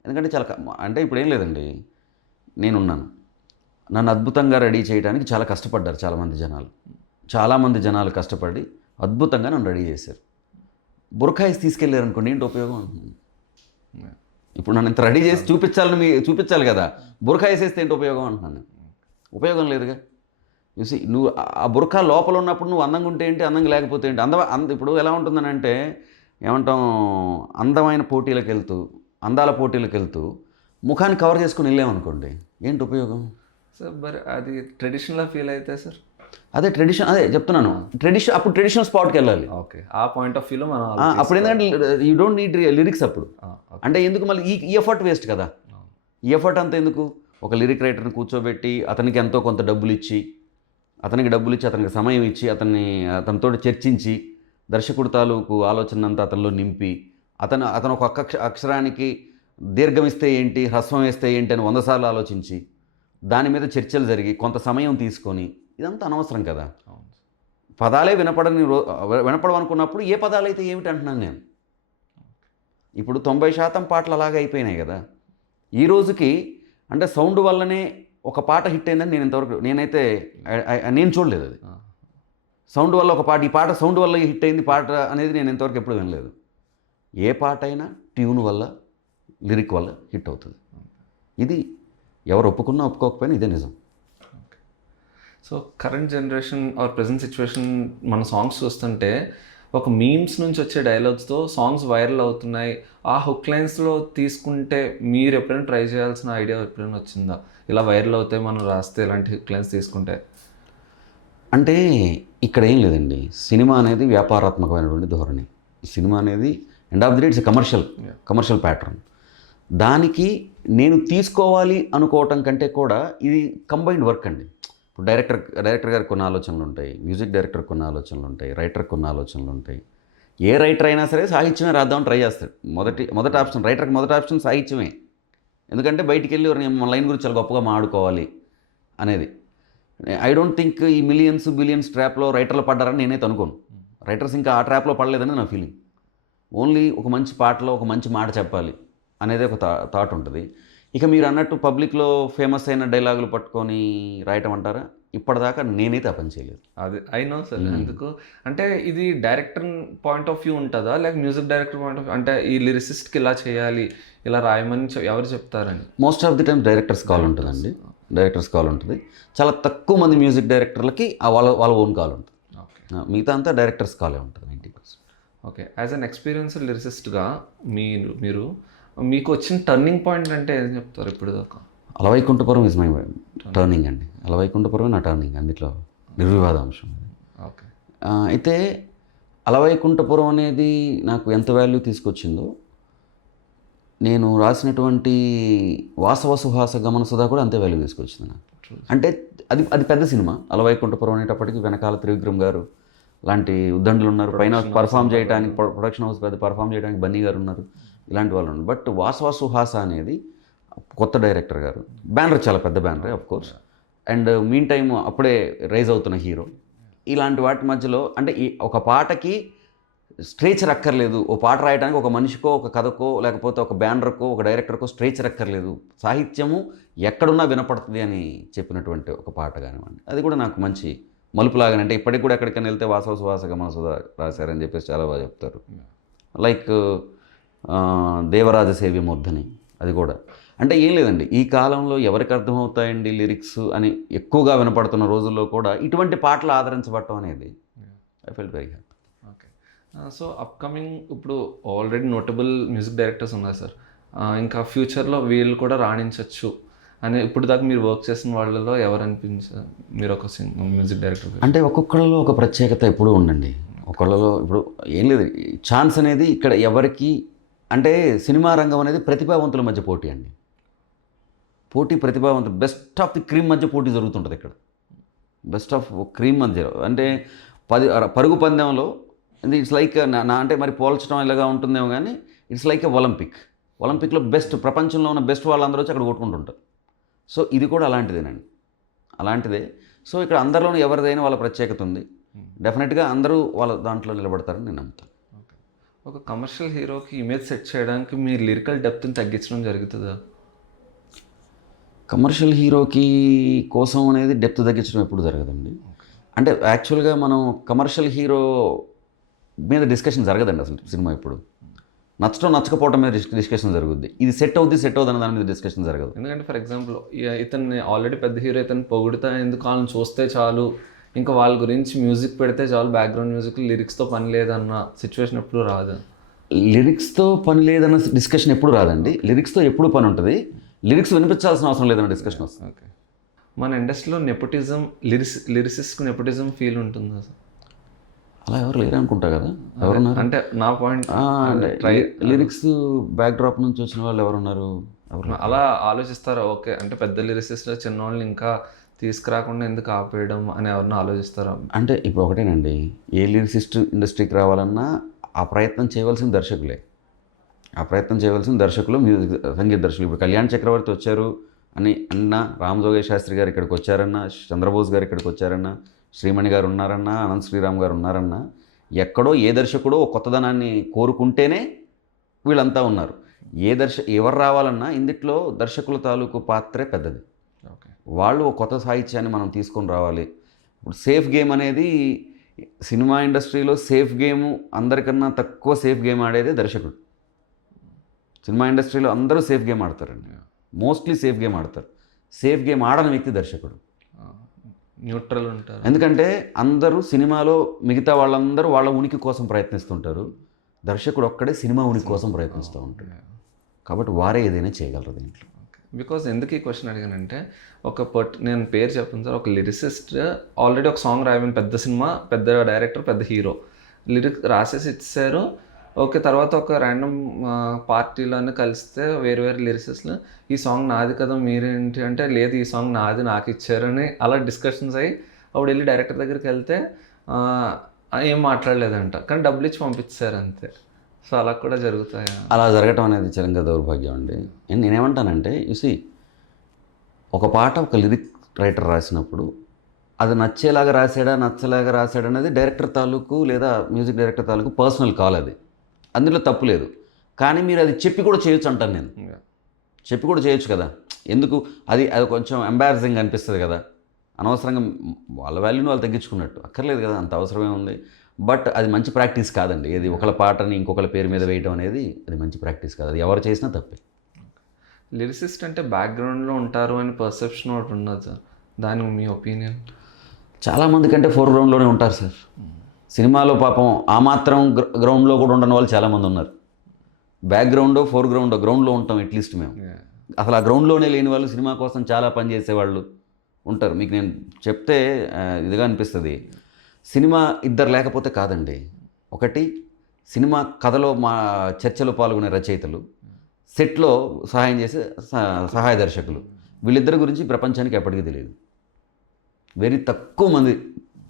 ఎందుకంటే అంటే ఇప్పుడు ఏం లేదండి, నేనున్నాను, నన్ను అద్భుతంగా రెడీ చేయడానికి చాలా కష్టపడ్డారు చాలామంది జనాలు కష్టపడి అద్భుతంగా నన్ను రెడీ చేశారు. బురఖాయిస్ తీసుకెళ్ళారు అనుకోండి ఏంటి ఉపయోగం అంటున్నాను. ఇప్పుడు నన్ను ఇంత రెడీ చేసి చూపించాలి కదా, బురఖా వేసేస్తే ఏంటి ఉపయోగం అంటున్నాను. ఉపయోగం లేదుగా. చూసి నువ్వు ఆ బురఖా లోపల ఉన్నప్పుడు నువ్వు అందంగా ఉంటే ఏంటి, అందంగా లేకపోతే ఏంటి. ఇప్పుడు ఎలా ఉంటుందని అంటే ఏమంటాం, అందమైన పోటీలకు వెళ్తూ, అందాల పోటీలకు వెళ్తూ ముఖాన్ని కవర్ చేసుకుని వెళ్ళామనుకోండి ఏంటి ఉపయోగం. సార్ మరి అది ట్రెడిషనల్గా ఫీల్ అయితే సార్, అదే ట్రెడిషన్, అదే చెప్తున్నాను, అప్పుడు ట్రెడిషనల్ స్పాట్కి వెళ్ళాలి. ఓకే, ఆ పాయింట్ ఆఫ్ వ్యూలో మనం అప్పుడు ఏంటంటే యూ డోంట్ నీడ్ లిరిక్స్ అప్పుడు. అంటే ఎందుకు మళ్ళీ ఈ ఎఫర్ట్ వేస్ట్ కదా. ఈ ఎఫర్ట్ అంతా ఎందుకు. ఒక లిరిక్ రైటర్ని కూర్చోబెట్టి అతనికి ఎంతో కొంత డబ్బులు ఇచ్చి అతనికి సమయం ఇచ్చి అతనితో చర్చించి దర్శకుడు తాలూకు ఆలోచన అంతా అతనిలో నింపి అతను ఒక అక్షరానికి దీర్ఘం ఇస్తే ఏంటి, హ్రస్వం వేస్తే ఏంటి అని 100 సార్లు ఆలోచించి దాని మీద చర్చలు జరిగి కొంత సమయం తీసుకొని, ఇదంతా అనవసరం కదా. పదాలే వినపడవనుకున్నప్పుడు ఏ పదాలు అయితే ఏమిటి అంటున్నాను నేను. ఇప్పుడు 90% పాటలు అలాగే అయిపోయినాయి కదా. ఈ రోజుకి అంటే సౌండ్ వల్లనే ఒక పాట హిట్ అయిందని నేను చూడలేదు. అది సౌండ్ వల్ల ఒక పాట, ఈ పాట సౌండ్ వల్ల హిట్ అయింది పాట అనేది నేను ఇంతవరకు ఎప్పుడు వినలేదు. ఏ పాట అయినా ట్యూన్ వల్ల, లిరిక్ వల్ల హిట్ అవుతుంది. ఇది ఎవరు ఒప్పుకున్నా ఒప్పుకోకపోయినా ఇదే నిజం. So current generation or present situation మన సాంగ్స్ చూస్తుంటే ఒక మీమ్స్ నుంచి వచ్చే డైలాగ్స్తో సాంగ్స్ వైరల్ అవుతున్నాయి. ఆ హుక్ లైన్స్లో తీసుకుంటే మీరు ఎప్పుడైనా ట్రై చేయాల్సిన ఐడియా ఎప్పుడైనా వచ్చిందా, ఇలా వైరల్ అవుతాయి మనం రాస్తే ఇలాంటి హుక్ లైన్స్ తీసుకుంటే? అంటే ఇక్కడ ఏం లేదండి, సినిమా అనేది వ్యాపారాత్మకమైనటువంటి ధోరణి. సినిమా అనేది end of the day it's commercial pattern. దానికి నేను తీసుకోవాలి అనుకోవటం కంటే కూడా ఇది కంబైన్డ్ వర్క్ అండి. ఇప్పుడు డైరెక్టర్ గారికి కొన్ని ఆలోచనలు ఉంటాయి, మ్యూజిక్ డైరెక్టర్ కొన్ని ఆలోచనలు ఉంటాయి, రైటర్ కొన్ని ఆలోచనలు ఉంటాయి. ఏ రైటర్ అయినా సరే సాహిత్యమే రాద్దామని ట్రై చేస్తాడు. మొదటి ఆప్షన్ రైటర్కి మొదటి ఆప్షన్ సాహిత్యమే. ఎందుకంటే బయటికి వెళ్ళి మన లైన్ గురించి చాలా గొప్పగా మాట్లాడుకోవాలి అనేది. ఐ డోంట్ థింక్ ఈ బిలియన్స్ ట్రాప్లో రైటర్లు పడ్డారని నేనైతే అనుకోను. రైటర్స్ ఇంకా ఆ ట్రాప్లో పడలేదని నా ఫీలింగ్. ఓన్లీ ఒక మంచి పాటలో ఒక మంచి మాట చెప్పాలి అనేది ఒక థాట్ ఉంటుంది. ఇక మీరు అన్నట్టు పబ్లిక్లో ఫేమస్ అయిన డైలాగులు పట్టుకొని రాయటం అంటారా, ఇప్పటిదాకా నేనైతే ఆ పని చేయలేదు. అది అయినా సార్ ఎందుకు అంటే ఇది డైరెక్టర్ పాయింట్ ఆఫ్ వ్యూ ఉంటుందా, లేక music director point of view, అంటే ఈ లిరిసిస్ట్కి ఇలా చేయాలి ఇలా రాయమని ఎవరు చెప్తారని? Most of the time directors call ఉంటుందండి. డైరెక్టర్స్ కాల్ ఉంటుంది. చాలా తక్కువ మంది మ్యూజిక్ డైరెక్టర్లకి వాళ్ళ ఓన్ కాల్ ఉంటుంది. మిగతా అంతా డైరెక్టర్స్ కాలే ఉంటుంది 90%. ఓకే, యాజ్ అన్ ఎక్స్పీరియన్స్డ్ లిరిసిస్ట్గా మీరు మీకు వచ్చిన టర్నింగ్ పాయింట్ అంటే ఏం చెప్తారు ఇప్పుడు దాకా? అలవైకుంఠపురం ఇస్ మై టర్నింగ్ అండి. అలవైకుంఠపురం నా టర్నింగ్, అందులో నిర్వివాదాంశం. ఓకే, అయితే అలవైకుంఠపురం అనేది నాకు ఎంత వాల్యూ తీసుకొచ్చిందో, నేను రాసినటువంటి వాసవ సుహాస గమన సుధా కూడా అంతే వాల్యూ తీసుకొచ్చింది నాకు. అంటే అది పెద్ద సినిమా. అలవైకుంఠపురం అనేటప్పటికి వెనకాల త్రివిక్రమ్ గారు లాంటి ఉద్దండులు ఉన్నారు, పైన పర్ఫామ్ చేయడానికి ప్రొడక్షన్ హౌస్ పెద్ద పర్ఫామ్ చేయడానికి బన్నీ గారు ఉన్నారు, ఇలాంటి వాళ్ళు ఉన్నారు. బట్ వాసవ సుహాస అనేది కొత్త డైరెక్టర్ గారు, బ్యానర్ చాలా పెద్ద బ్యానరే of course, and mean time అప్పుడే రైజ్ అవుతున్న హీరో. ఇలాంటి వాటి మధ్యలో అంటే ఒక పాటకి స్ట్రేచర్ అక్కర్లేదు. ఓ పాట రాయడానికి ఒక మనిషికో ఒక కథకో లేకపోతే ఒక బ్యానర్కో ఒక డైరెక్టర్కో స్ట్రేచర్ అక్కర్లేదు. సాహిత్యము ఎక్కడున్నా వినపడుతుంది అని చెప్పినటువంటి ఒక పాట కానివ్వండి, అది కూడా నాకు మంచి మలుపులాగానే. అంటే ఇప్పటికి కూడా ఎక్కడికైనా వెళ్తే వాసవ సుహాస గమన సుధా రాశారని చెప్పేసి చాలా బాగా చెప్తారు. లైక్ దేవరాజ సేవ్యమూర్ధని, అది కూడా. అంటే ఏం లేదండి, ఈ కాలంలో ఎవరికి అర్థమవుతాయండి లిరిక్స్ అని ఎక్కువగా వినపడుతున్న రోజుల్లో కూడా ఇటువంటి పాటలు ఆదరించబడటం అనేది I felt very happy. Okay, so upcoming ఇప్పుడు ఆల్రెడీ నోటబుల్ మ్యూజిక్ డైరెక్టర్స్ ఉన్నారు సార్, ఇంకా ఫ్యూచర్లో వీళ్ళు కూడా రాణించవచ్చు అని ఇప్పుడు దాకా మీరు వర్క్ చేసిన వాళ్ళలో ఎవరు అనిపించారు మీరు ఒక మ్యూజిక్ డైరెక్టర్? అంటే ఒక్కొక్కళ్ళలో ఒక ప్రత్యేకత ఎప్పుడూ ఉండండి. ఒకళ్ళలో ఇప్పుడు ఏం లేదు, ఛాన్స్ అనేది ఇక్కడ ఎవరికి అంటే సినిమా రంగం అనేది ప్రతిభావంతుల మధ్య పోటీ అండి. ప్రతిభావంతులు బెస్ట్ ఆఫ్ ది క్రీమ్ మధ్య పోటీ జరుగుతుంటుంది ఇక్కడ. బెస్ట్ ఆఫ్ క్రీమ్ మధ్య అంటే పరుగు పందెంలో ఇట్స్ లైక్ నా అంటే మరి పోల్చడం ఇలాగా ఉంటుందేమో కానీ ఇట్స్ లైక్ ఎ ఒలింపిక్లో బెస్ట్, ప్రపంచంలో ఉన్న బెస్ట్ వాళ్ళందరూ వచ్చి అక్కడ కొట్టుకుంటుంటారు. సో ఇది కూడా అలాంటిదే. సో ఇక్కడ అందరిలోనూ ఎవరిదైనా వాళ్ళ ప్రత్యేకత ఉంది. డెఫినెట్గా అందరూ వాళ్ళ దాంట్లో నిలబడతారని నేను నమ్ముతాను. ఒక కమర్షియల్ హీరోకి ఇమేజ్ సెట్ చేయడానికి మీ లిరికల్ డెప్త్ని తగ్గించడం జరుగుతుందా? కమర్షియల్ హీరోకి కోసం అనేది డెప్త్ తగ్గించడం ఎప్పుడు జరగదండి. అంటే యాక్చువల్గా మనం కమర్షియల్ హీరో మీద డిస్కషన్ జరగదండి అసలు సినిమా ఇప్పుడు. నచ్చటం నచ్చకపోవడం మీద డిస్కషన్ జరుగుద్ది. ఇది సెట్ అవుద్ది అన్న దాని మీద డిస్కషన్ జరగదు. ఎందుకంటే ఫర్ ఎగ్జాంపుల్ ఇతన్ని ఆల్రెడీ పెద్ద హీరో ఇతను పొగిడితే ఎందుకు వాళ్ళని చూస్తే చాలు, ఇంకా వాళ్ళ గురించి మ్యూజిక్ పెడితే చాలు, బ్యాక్గ్రౌండ్ మ్యూజిక్ లిరిక్స్తో పని లేదన్న సిచ్యువేషన్ ఎప్పుడు రాదు. లిరిక్స్తో పని లేదన్న డిస్కషన్ ఎప్పుడు రాదండి. లిరిక్స్తో ఎప్పుడు పని ఉంటుంది. లిరిక్స్ వినిపించాల్సిన అవసరం లేదన్న డిస్కషన్ వస్తుంది. ఓకే. మన ఇండస్ట్రీలో నెపోటిజం, లిరిసిస్ట్ నెపోటిజం ఫీల్ ఉంటుందా సార్? అలా ఎవరు లేరు అనుకుంటా కదా. ఎవరున్నారు అంటే నా పాయింట్, లిరిక్స్ బ్యాక్ డ్రాప్ నుంచి వచ్చిన వాళ్ళు ఎవరున్నారు? అలా ఆలోచిస్తారా? ఓకే, అంటే పెద్ద లిరిసిస్ట్ చిన్న వాళ్ళని ఇంకా తీసుకురాకుండా ఎందుకు ఆపేయడం అని ఎవరన్నా ఆలోచిస్తారా? అంటే ఇప్పుడు ఒకటేనండి, ఏ లిరిసిస్ట్ ఇండస్ట్రీకి రావాలన్నా ఆ ప్రయత్నం చేయవలసిన దర్శకులే. ఆ ప్రయత్నం చేయవలసిన దర్శకులు, మ్యూజిక్ సంగీత దర్శకులు. ఇప్పుడు కళ్యాణ్ చక్రవర్తి వచ్చారు అని అన్నా, రామ్ జోగేష్ శాస్త్రి గారు ఇక్కడికి వచ్చారన్నా, చంద్రబోస్ గారు ఇక్కడికి వచ్చారన్నా, శ్రీమణి గారు ఉన్నారన్నా, అనంత్ శ్రీరామ్ గారు ఉన్నారన్నా, ఎక్కడో ఏ దర్శకుడో ఒక కొత్తదనాన్ని కోరుకుంటేనే వీళ్ళంతా ఉన్నారు. ఎవరు రావాలన్నా ఇందుట్లో దర్శకుల తాలూకు పాత్రే పెద్దది. ఓకే, వాళ్ళు ఒక కొత్త సాహిత్యాన్ని మనం తీసుకొని రావాలి. ఇప్పుడు సేఫ్ గేమ్ అనేది సినిమా ఇండస్ట్రీలో సేఫ్ గేము, అందరికన్నా తక్కువ సేఫ్ గేమ్ ఆడేదే దర్శకుడు. సినిమా ఇండస్ట్రీలో అందరూ సేఫ్ గేమ్ ఆడతారండి, మోస్ట్లీ సేఫ్ గేమ్ ఆడతారు. సేఫ్ గేమ్ ఆడని వ్యక్తి దర్శకుడు. న్యూట్రల్ ఉంటారు. ఎందుకంటే అందరూ సినిమాలో మిగతా వాళ్ళందరూ వాళ్ళ ఉనికి కోసం ప్రయత్నిస్తుంటారు, దర్శకుడు ఒక్కడే సినిమా ఉనికి కోసం ప్రయత్నిస్తూ ఉంటాడు. కాబట్టి వారే ఏదైనా చేయగలరు దీంట్లో. బికాజ్ ఎందుకు ఈ క్వశ్చన్ అడిగానంటే, నేను పేరు చెప్పను సార్, ఒక లిరిసిస్ట్ ఆల్రెడీ ఒక సాంగ్ రాయమని, పెద్ద సినిమా, పెద్ద డైరెక్టర్, పెద్ద హీరో లిరిక్ రాసేసి ఇచ్చారు. ఓకే, తర్వాత ఒక ర్యాండమ్ పార్టీలోనే కలిస్తే వేరు లిరిసిస్ట్లు, ఈ సాంగ్ నాది కదా మీరేంటి అంటే, లేదు ఈ సాంగ్ నాది, నాకు ఇచ్చారని అలా డిస్కషన్స్ అయ్యి అప్పుడు వెళ్ళి డైరెక్టర్ దగ్గరికి వెళ్తే ఏం మాట్లాడలేదంట, కానీ డబ్బులు ఇచ్చి పంపించారు అంతే. సో అలా కూడా జరుగుతాయా? అలా జరగటం అనేది చిరంగా దౌర్భాగ్యం అండి. నేనేమంటానంటే, చూసి ఒక పాట ఒక లిరిక్ రైటర్ రాసినప్పుడు అది నచ్చేలాగా రాసాడా నచ్చలాగా రాసాడా అనేది డైరెక్టర్ తాలూకు లేదా మ్యూజిక్ డైరెక్టర్ తాలూకు పర్సనల్ కాల్. అది అందులో తప్పు లేదు. కానీ మీరు అది చెప్పి కూడా చేయొచ్చు అంటాను నేను. చెప్పి కూడా చేయొచ్చు కదా. ఎందుకు అది కొంచెం ఎంబారసింగ్ అనిపిస్తుంది కదా. అనవసరంగా వాళ్ళ వాల్యూని వాళ్ళు తగ్గించుకున్నట్టు అక్కర్లేదు కదా, అంత అవసరమే ఉంది. బట్ అది మంచి ప్రాక్టీస్ కాదండి. ఏది ఒకళ్ళ పాటని ఇంకొకళ్ళ పేరు మీద వేయడం అనేది అది మంచి ప్రాక్టీస్ కాదు. అది ఎవరు చేసినా తప్పే. లిరిసిస్ట్ అంటే బ్యాక్గ్రౌండ్లో ఉంటారు అని పర్సెప్షన్ ఒకటి ఉన్నది సార్, దాని మీ ఒపీనియన్? చాలామంది కంటే ఫోర్గ్రౌండ్లోనే ఉంటారు సార్. సినిమాలో పాపం ఆ మాత్రం గ్రౌండ్లో కూడా ఉండని వాళ్ళు చాలామంది ఉన్నారు. బ్యాక్గ్రౌండో గ్రౌండ్లో ఉంటాం అట్లీస్ట్ మేము. అసలు ఆ గ్రౌండ్లోనే లేని వాళ్ళు సినిమా కోసం చాలా పని చేసేవాళ్ళు ఉంటారు. మీకు నేను చెప్తే ఇదిగా అనిపిస్తుంది. సినిమా ఇద్దరు లేకపోతే కాదండి. ఒకటి సినిమా కథలో మా చర్చలో పాల్గొనే రచయితలు, సెట్లో సహాయం చేసే సహాయ దర్శకులు, వీళ్ళిద్దరి గురించి ప్రపంచానికి ఎప్పటికీ తెలియదు. వెరీ తక్కువ మంది,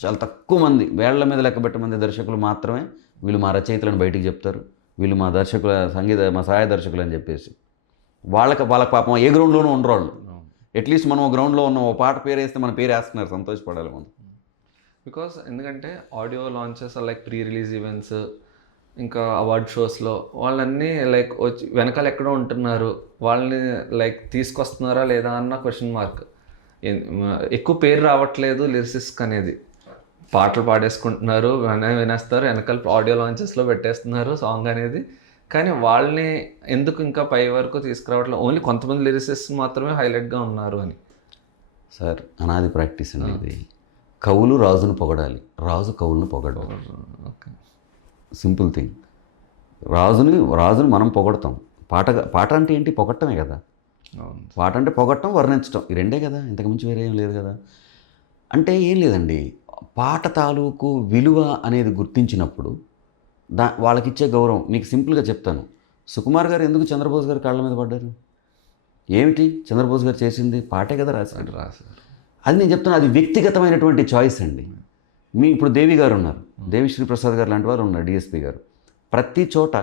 చాలా తక్కువ మంది, వేళ్ల మీద లెక్కబెట్టే మంది దర్శకులు మాత్రమే వీళ్ళు మా రచయితలను బయటికి చెప్తారు, వీళ్ళు మా దర్శకుల మా సహాయ దర్శకులు అని చెప్పేసి. వాళ్ళకి పాపం ఏ గ్రౌండ్లోనూ ఉండరు వాళ్ళు. అట్లీస్ట్ మనం గ్రౌండ్లో ఉన్న ఓ పాట పేరు వేస్తే మన పేరు వేస్తున్నారు, సంతోషపడాలి మనం. బికాస్ ఎందుకంటే audio launches like pre release events, ఇంకా అవార్డ్ షోస్లో వాళ్ళన్నీ లైక్ వచ్చి వెనకాల ఎక్కడో ఉంటున్నారు, వాళ్ళని లైక్ తీసుకొస్తున్నారా లేదా అన్న క్వశ్చన్ మార్క్. ఎక్కువ పేరు రావట్లేదు లిరిసిస్ట్ అనేది. పాటలు పాడేసుకుంటున్నారు, వినేస్తారు, వెనకాల ఆడియో లాంచెస్లో పెట్టేస్తున్నారు సాంగ్ అనేది. కానీ వాళ్ళని ఎందుకు ఇంకా పై వరకు తీసుకురావట్లేదు? ఓన్లీ కొంతమంది లిరిసిస్ట్ మాత్రమే హైలైట్గా ఉన్నారు అని. సార్ అనాది ప్రాక్టీస్ అనేది. కవులు రాజును పొగడాలి, రాజు కవులను పొగడాలి. Okay, simple thing. రాజుని మనం పొగడతాం. పాట అంటే ఏంటి? పొగట్టమే కదా. పాట అంటే పొగట్టం, వర్ణించడం, ఈ రెండే కదా, ఇంతకుమించి వేరే ఏం లేదు కదా. అంటే ఏం లేదండి, పాట తాలూకు విలువ అనేది గుర్తించినప్పుడు వాళ్ళకిచ్చే గౌరవం. మీకు సింపుల్గా చెప్తాను. సుకుమార్ గారు ఎందుకు చంద్రబోస్ గారి కాళ్ళ మీద పడ్డారు? ఏమిటి చంద్రబోస్ గారు చేసింది? పాటే కదా రాశారు. అది నేను చెప్తాను, అది వ్యక్తిగతమైనటువంటి చాయిస్ అండి. ఇప్పుడు దేవి గారు ఉన్నారు, దేవిశ్రీ ప్రసాద్ గారు లాంటి వారు ఉన్నారు, డిఎస్పి గారు. ప్రతి చోట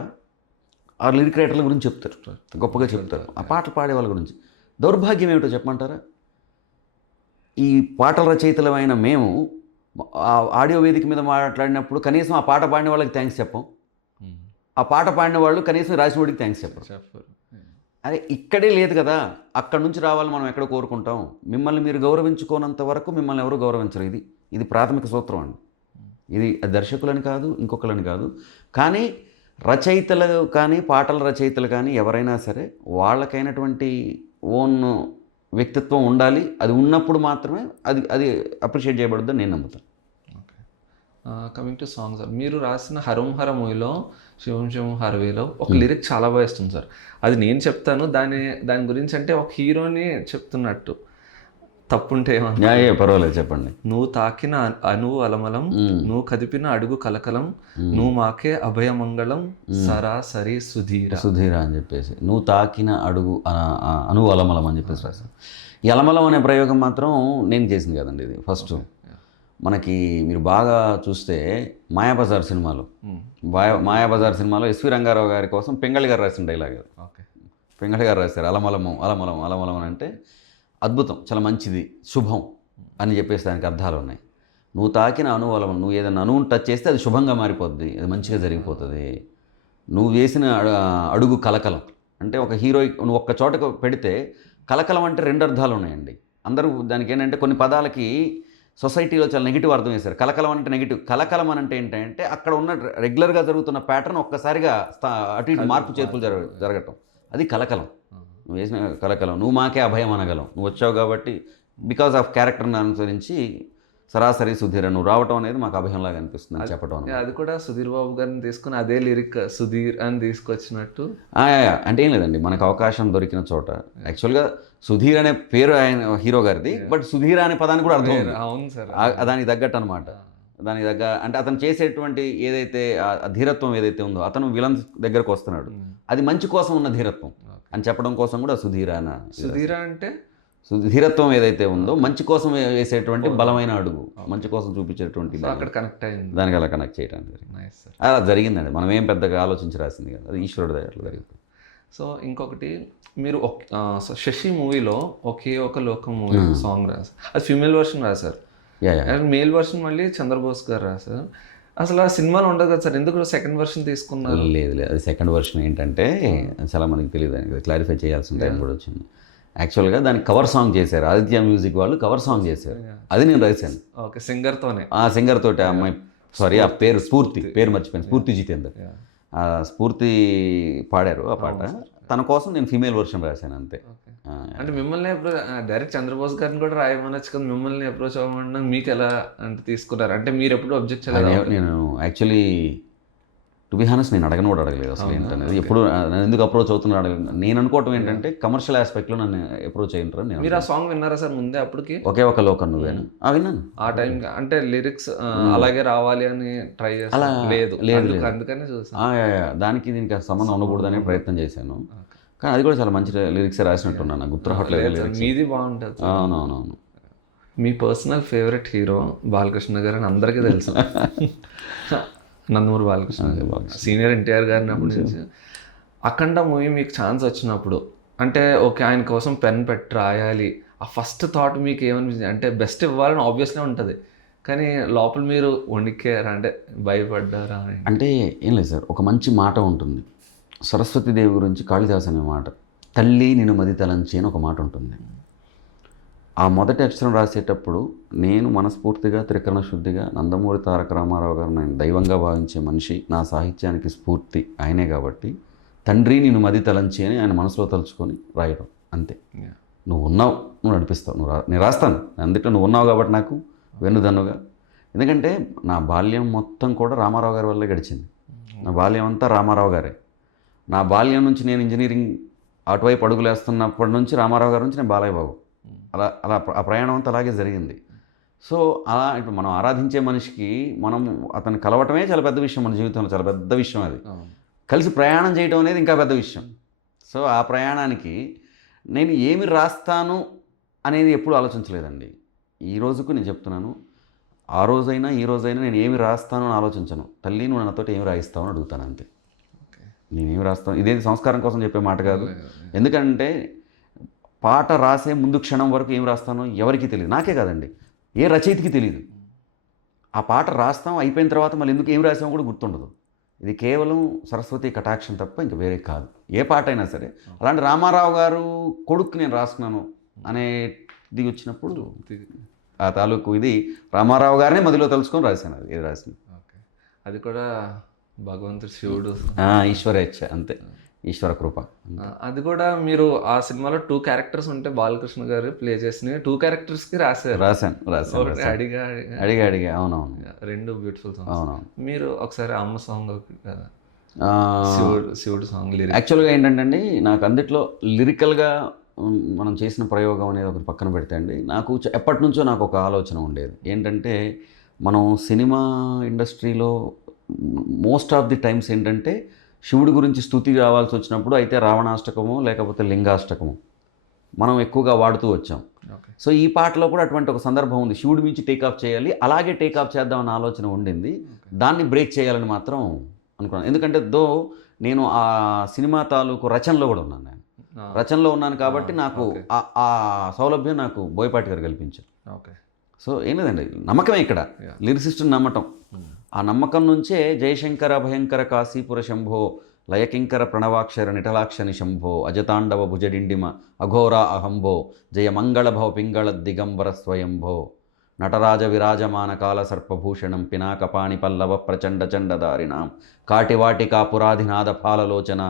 ఆ లిరిక్ రైటర్ల గురించి చెప్తారు, గొప్పగా చెప్తారు. ఆ పాటలు పాడే వాళ్ళ గురించి. దౌర్భాగ్యం ఏమిటో చెప్పమంటారా? ఈ పాటల రచయితలమైన మేము ఆడియో వేదిక మీద మాట్లాడినప్పుడు కనీసం ఆ పాట పాడిన వాళ్ళకి థ్యాంక్స్ చెప్పం, ఆ పాట పాడిన వాళ్ళు కనీసం రాసిన వాడికి థ్యాంక్స్ చెప్పరు. అరే ఇక్కడే లేదు కదా, అక్కడ నుంచి రావాలని మనం ఎక్కడ కోరుకుంటాం? మిమ్మల్ని మీరు గౌరవించుకోనంత వరకు మిమ్మల్ని ఎవరు గౌరవించరు. ఇది ప్రాథమిక సూత్రం అండి. ఇది దర్శకులని కాదు, ఇంకొకలని కాదు, కానీ రచయితలు కానీ పాటల రచయితలు కానీ ఎవరైనా సరే వాళ్ళకైనటువంటి ఓన్ వ్యక్తిత్వం ఉండాలి. అది ఉన్నప్పుడు మాత్రమే అది అది అప్రిషియేట్ చేయబడుద్దని నేను నమ్ముతాను. Okay. Coming to song sir, మీరు రాసిన హరం హర మూవీలో శివం శివం హరవేలో ఒక లిరిక్ చాలా బాగా ఇస్తుంది సార్. అది నేను చెప్తాను, దాని గురించి అంటే ఒక హీరోని చెప్తున్నట్టు, తప్పుంటే ఏమన్నా? పర్వాలేదు, చెప్పండి. నువ్వు తాకిన అణువు అలమలం, నువ్వు కదిపిన అడుగు కలకలం, నువ్వు మాకే అభయమంగళం, సరాసరి సుధీర సుధీర అని చెప్పేసి, నువ్వు తాకిన అడుగు అణువు అలమలం అని చెప్పేసి రాశాను. ఈ అలమలం అనే ప్రయోగం మాత్రం నేను చేసింది కదండి. ఇది ఫస్ట్ మనకి మీరు బాగా చూస్తే మాయాబజార్ సినిమాలో మాయాబజార్ సినిమాలో ఎస్వి రంగారావు గారి కోసం పింగళి గారు రాసిన డైలాగ్ అది. ఓకే. పింగళి గారు రాశారు, అలమలము అలమలం అలమలం అని అంటే అద్భుతం, చాలా మంచిది, శుభం అని చెప్పేసి దానికి అర్థాలు ఉన్నాయి. నువ్వు తాకిన అణువలం, నువ్వు ఏదైనా అణువును టచ్ చేస్తే అది శుభంగా మారిపోద్ది, అది మంచిగా జరిగిపోతుంది. నువ్వు వేసిన అడుగు కలకలం అంటే ఒక హీరో నువ్వు ఒక్క చోటకు పెడితే కలకలం అంటే రెండు అర్థాలు ఉన్నాయండి. అందరూ దానికి ఏంటంటే కొన్ని పదాలకి సొసైటీలో చాలా నెగిటివ్ అర్థం వేశారు. కలకలం అంటే నెగిటివ్, కలకలం అంటే ఏంటంటే అక్కడ ఉన్న రెగ్యులర్గా జరుగుతున్న ప్యాటర్న్ ఒక్కసారిగా అటు ఇటు మార్పు చేర్పులు జరగటం, అది కలకలం. నువ్వు వేసిన కలకలం, నువ్వు మాకే అభయం అనగలం, నువ్వు వచ్చావు కాబట్టి బికాజ్ ఆఫ్ క్యారెక్టర్ని అనుసరించి సరాసరి సుధీర నువ్వు రావటం అనేది మాకు అభయంలాగా అనిపిస్తుంది అని చెప్పడం. అది కూడా సుధీర్ బాబు గారిని తీసుకుని అదే లిరిక్ సుధీర్ అని తీసుకొచ్చినట్టు. అంటే ఏం లేదండి, మనకు అవకాశం దొరికిన చోట యాక్చువల్గా సుధీర్ అనే పేరు ఆయన హీరో గారిది, బట్ సుధీర్ అనే పదానికి కూడా అర్థం ఉంది. అవును సార్, దానికి తగ్గట్టు అనమాట. దానికి తగ్గ అంటే అతను చేసేటువంటి ఏదైతే ధీరత్వం ఏదైతే ఉందో, అతను విలన్ దగ్గరకు వస్తున్నాడు, అది మంచి కోసం ఉన్న ధీరత్వం అని చెప్పడం కోసం కూడా సుధీర సుధీర అంటే ధీరత్వం ఏదైతే ఉందో మంచి కోసం వేసేటువంటి బలమైన అడుగు, మంచి కోసం చూపించేటువంటి అక్కడ కనెక్ట్ అయింది, దానికి అలా కనెక్ట్ చేయడానికి అలా జరిగిందండి. మనం ఏం పెద్దగా ఆలోచించి రాసింది కదా, అది ఈశ్వరుడు అట్లా జరిగింది. సో ఇంకొకటి, మీరు శశి మూవీలో ఒకే ఒక లోకం మూవీ సాంగ్ రాశారు, అది ఫీమేల్ వర్షన్ రాశారు, మేల్ వర్షన్ మళ్ళీ చంద్రబోస్ గారు రాశారు. అసలు ఆ సినిమాలో ఉండదు కదా సార్, ఎందుకు సెకండ్ వర్షన్ తీసుకున్నారు? లేదు, అది సెకండ్ వర్షన్ ఏంటంటే చాలా మనకి తెలియదు, దానికి క్లారిఫై చేయాల్సిన టైం కూడా వచ్చింది. యాక్చువల్గా దానికి కవర్ సాంగ్ చేశారు, ఆదిత్య మ్యూజిక్ వాళ్ళు కవర్ సాంగ్ చేశారు, అది నేను రాశాను. ఓకే, సింగర్తోనే. ఆ సింగర్ తోటి, ఆ అమ్మాయి సారీ ఆ పేరు పేరు మర్చిపోయాను, స్ఫూర్తి జితేందర్. ఆ స్ఫూర్తి పాడారు ఆ పాట, తన కోసం నేను ఫీమేల్ వర్షన్ రాశాను అంతే. అంటే మిమ్మల్ని ఎప్పుడు డైరెక్ట్ చంద్రబోస్ గారిని కూడా రాయమనొచ్చు కదా, మిమ్మల్ని అప్రోచ్ అవ్వమన్నా మీకు ఎలా అంటే తీసుకున్నారు? అంటే మీరు ఎప్పుడు అబ్జెక్ట్ చేయలేదు? నేను యాక్చువల్లీ టు బి హానెస్ట్ నేను అడగలేదు అసలు ఏంటనేది, ఎప్పుడు ఎందుకు అప్రోచ్ అవుతున్నాడు అడగలేదు. నేను అనుకోవటం ఏంటంటే కమర్షియల్ ఆస్పెక్ట్లో నన్ను అప్రోచ్ అయ్యింటారు. నేను మీరు ఆ సాంగ్ విన్నారా సార్ ముందే అప్పటికి? ఒకే ఒక లోకం నువ్వేను విన్నాను. ఆ టైం అంటే లిరిక్స్ అలాగే రావాలి అని ట్రై చేస్తాను, లేదు అందుకనే చూసాను. దానికి దీనికి సంబంధం ఉండకూడదనే ప్రయత్నం చేశాను, కానీ అది కూడా చాలా మంచి లిరిక్స్ రాసినట్టున్నాను, నాకు గుర్తు రావట్లేదు. మీది బాగుంటుంది. అవునవునవును. మీ పర్సనల్ ఫేవరెట్ హీరో బాలకృష్ణ గారు అని అందరికీ తెలుసు. నందమూరి బాలకృష్ణ గారు, సీనియర్ ఎన్టీఆర్ గారిని అప్పటి నుంచి. అఖండ మూవీ మీకు ఛాన్స్ వచ్చినప్పుడు అంటే ఓకే ఆయన కోసం పెన్ పెట్టి రాయాలి, ఆ ఫస్ట్ థాట్ మీకు ఏమనిపించింది? అంటే బెస్ట్ ఇవ్వాలని ఆబ్వియస్లీ ఉంటుంది, కానీ లోపల మీరు వణికారా, అంటే భయపడ్డారా? అంటే ఏం లేదు సార్, ఒక మంచి మాట ఉంటుంది సరస్వతీదేవి గురించి, కాళిదాస్ అనే మాట, తల్లి నిన్ను మది తలంచి అని ఒక మాట ఉంటుంది. ఆ మొదటి అక్షరం రాసేటప్పుడు నేను మనస్ఫూర్తిగా త్రికరణ శుద్ధిగా నందమూరి తారక రామారావు గారు నేను దైవంగా భావించే మనిషి, నా సాహిత్యానికి స్ఫూర్తి ఆయనే కాబట్టి తండ్రి నిన్ను మది తలంచి అని ఆయన మనసులో తలుచుకొని రాయడం అంతే. నువ్వు ఉన్నావు, నువ్వు నడిపిస్తావు, నేను రాస్తాను, అందుకే నువ్వు ఉన్నావు కాబట్టి నాకు వెన్నుదన్నుగా. ఎందుకంటే నా బాల్యం మొత్తం కూడా రామారావు గారి వల్లే గడిచింది, నా బాల్యం అంతా రామారావు గారే. నా బాల్యం నుంచి నేను ఇంజనీరింగ్ అటువైపు అడుగులు వేస్తున్నప్పటి నుంచి రామారావు గారి నుంచి నేను బాలయ్య బాబు, అలా అలా ఆ ప్రయాణం అంతా అలాగే జరిగింది. సో అలా ఇప్పుడు మనం ఆరాధించే మనిషికి మనం అతను కలవటమే చాలా పెద్ద విషయం, మన జీవితంలో చాలా పెద్ద విషయం. అది కలిసి ప్రయాణం చేయడం అనేది ఇంకా పెద్ద విషయం. సో ఆ ప్రయాణానికి నేను ఏమి రాస్తాను అనేది ఎప్పుడు ఆలోచించలేదండి. ఈ రోజుకు నేను చెప్తున్నాను, ఆ రోజైనా ఈ రోజైనా నేను ఏమి రాస్తాను అని ఆలోచించను. తల్లి నువ్వు నాతోటి ఏమి రాయిస్తావు అని అడుగుతాను అంతే. నేనేమి రాస్తాను, ఇదేది సంస్కారం కోసం చెప్పే మాట కాదు. ఎందుకంటే పాట రాసే ముందు క్షణం వరకు ఏం రాస్తానో ఎవరికీ తెలియదు, నాకే కాదండి ఏ రచయితకి తెలియదు. ఆ పాట రాస్తాం, అయిపోయిన తర్వాత మళ్ళీ ఎందుకు ఏం రాసామో కూడా గుర్తుండదు. ఇది కేవలం సరస్వతి కటాక్షం తప్ప ఇంకా వేరే కాదు, ఏ పాట అయినా సరే. అలాంటి రామారావు గారు కొడుకు నేను రాస్తున్నాను అనేది వచ్చినప్పుడు ఆ తాలూకు ఇది రామారావు గారిని మదిలో తలుచుకొని రాశాను అది ఇది రాసింది. ఓకే. అది కూడా భగవంతుడు శివుడు. ఈశ్వరేచ్ఛ అంతే, ఈశ్వర కృప. అది కూడా మీరు ఆ సినిమాలో 2 క్యారెక్టర్స్ ఉంటే బాలకృష్ణ గారు ప్లే చేసిన 2 క్యారెక్టర్స్కి రాశారు. రాశాను అడిగా అవునవును 2 బ్యూటిఫుల్ సాంగ్స్. అవునవును. మీరు ఒకసారి అమ్మ సాంగ్ కదా, ఆ, శివుడు సాంగ్ లిరిక్. యాక్చువల్గా ఏంటంటే అండి, నాకు అందుట్లో లిరికల్గా మనం చేసిన ప్రయోగం అనేది ఒకటి పక్కన పెడితే అండి, నాకు ఎప్పటి నుంచో నాకు ఒక ఆలోచన ఉండేది ఏంటంటే, మనం సినిమా ఇండస్ట్రీలో మోస్ట్ ఆఫ్ ది టైమ్స్ ఏంటంటే శివుడి గురించి స్తుతి రావాల్సి వచ్చినప్పుడు అయితే రావణాష్టకము లేకపోతే లింగాష్టకము మనం ఎక్కువగా వాడుతూ వచ్చాం. ఓకే. సో ఈ పాటలో కూడా అటువంటి ఒక సందర్భం ఉంది, శివుడి మించి టేకాఫ్ చేయాలి, అలాగే టేకాఫ్ చేద్దామన్న ఆలోచన ఉండింది. దాన్ని బ్రేక్ చేయాలని మాత్రం అనుకున్నాను. ఎందుకంటే నేను ఆ సినిమా తాలూకు రచనలో కూడా ఉన్నాను, నేను రచనలో ఉన్నాను కాబట్టి నాకు ఆ సౌలభ్యం నాకు బోయపాటి గారు కల్పించారు. ఓకే. సో ఏం లేదండి, నమ్మకమే ఇక్కడ, లిరిసిస్ట్ని నమ్మటం. ఆ నమ్మకం నుంచే జయశంకర భయంకర కాశీపుర శంభో లయకింకర ప్రణవాక్షర నిటలాక్షని శంభో అజతాండవ భుజడిండిమ అఘోర అహంభో జయ మంగళ భవ పింగళ దిగంబర స్వయంభో నటరాజ విరాజమాన కాల సర్పభూషణం పినాకపాణి పల్లవ ప్రచండ చండదారిణాం కాటివాటికా పురాధినాథ ఫాలలోచన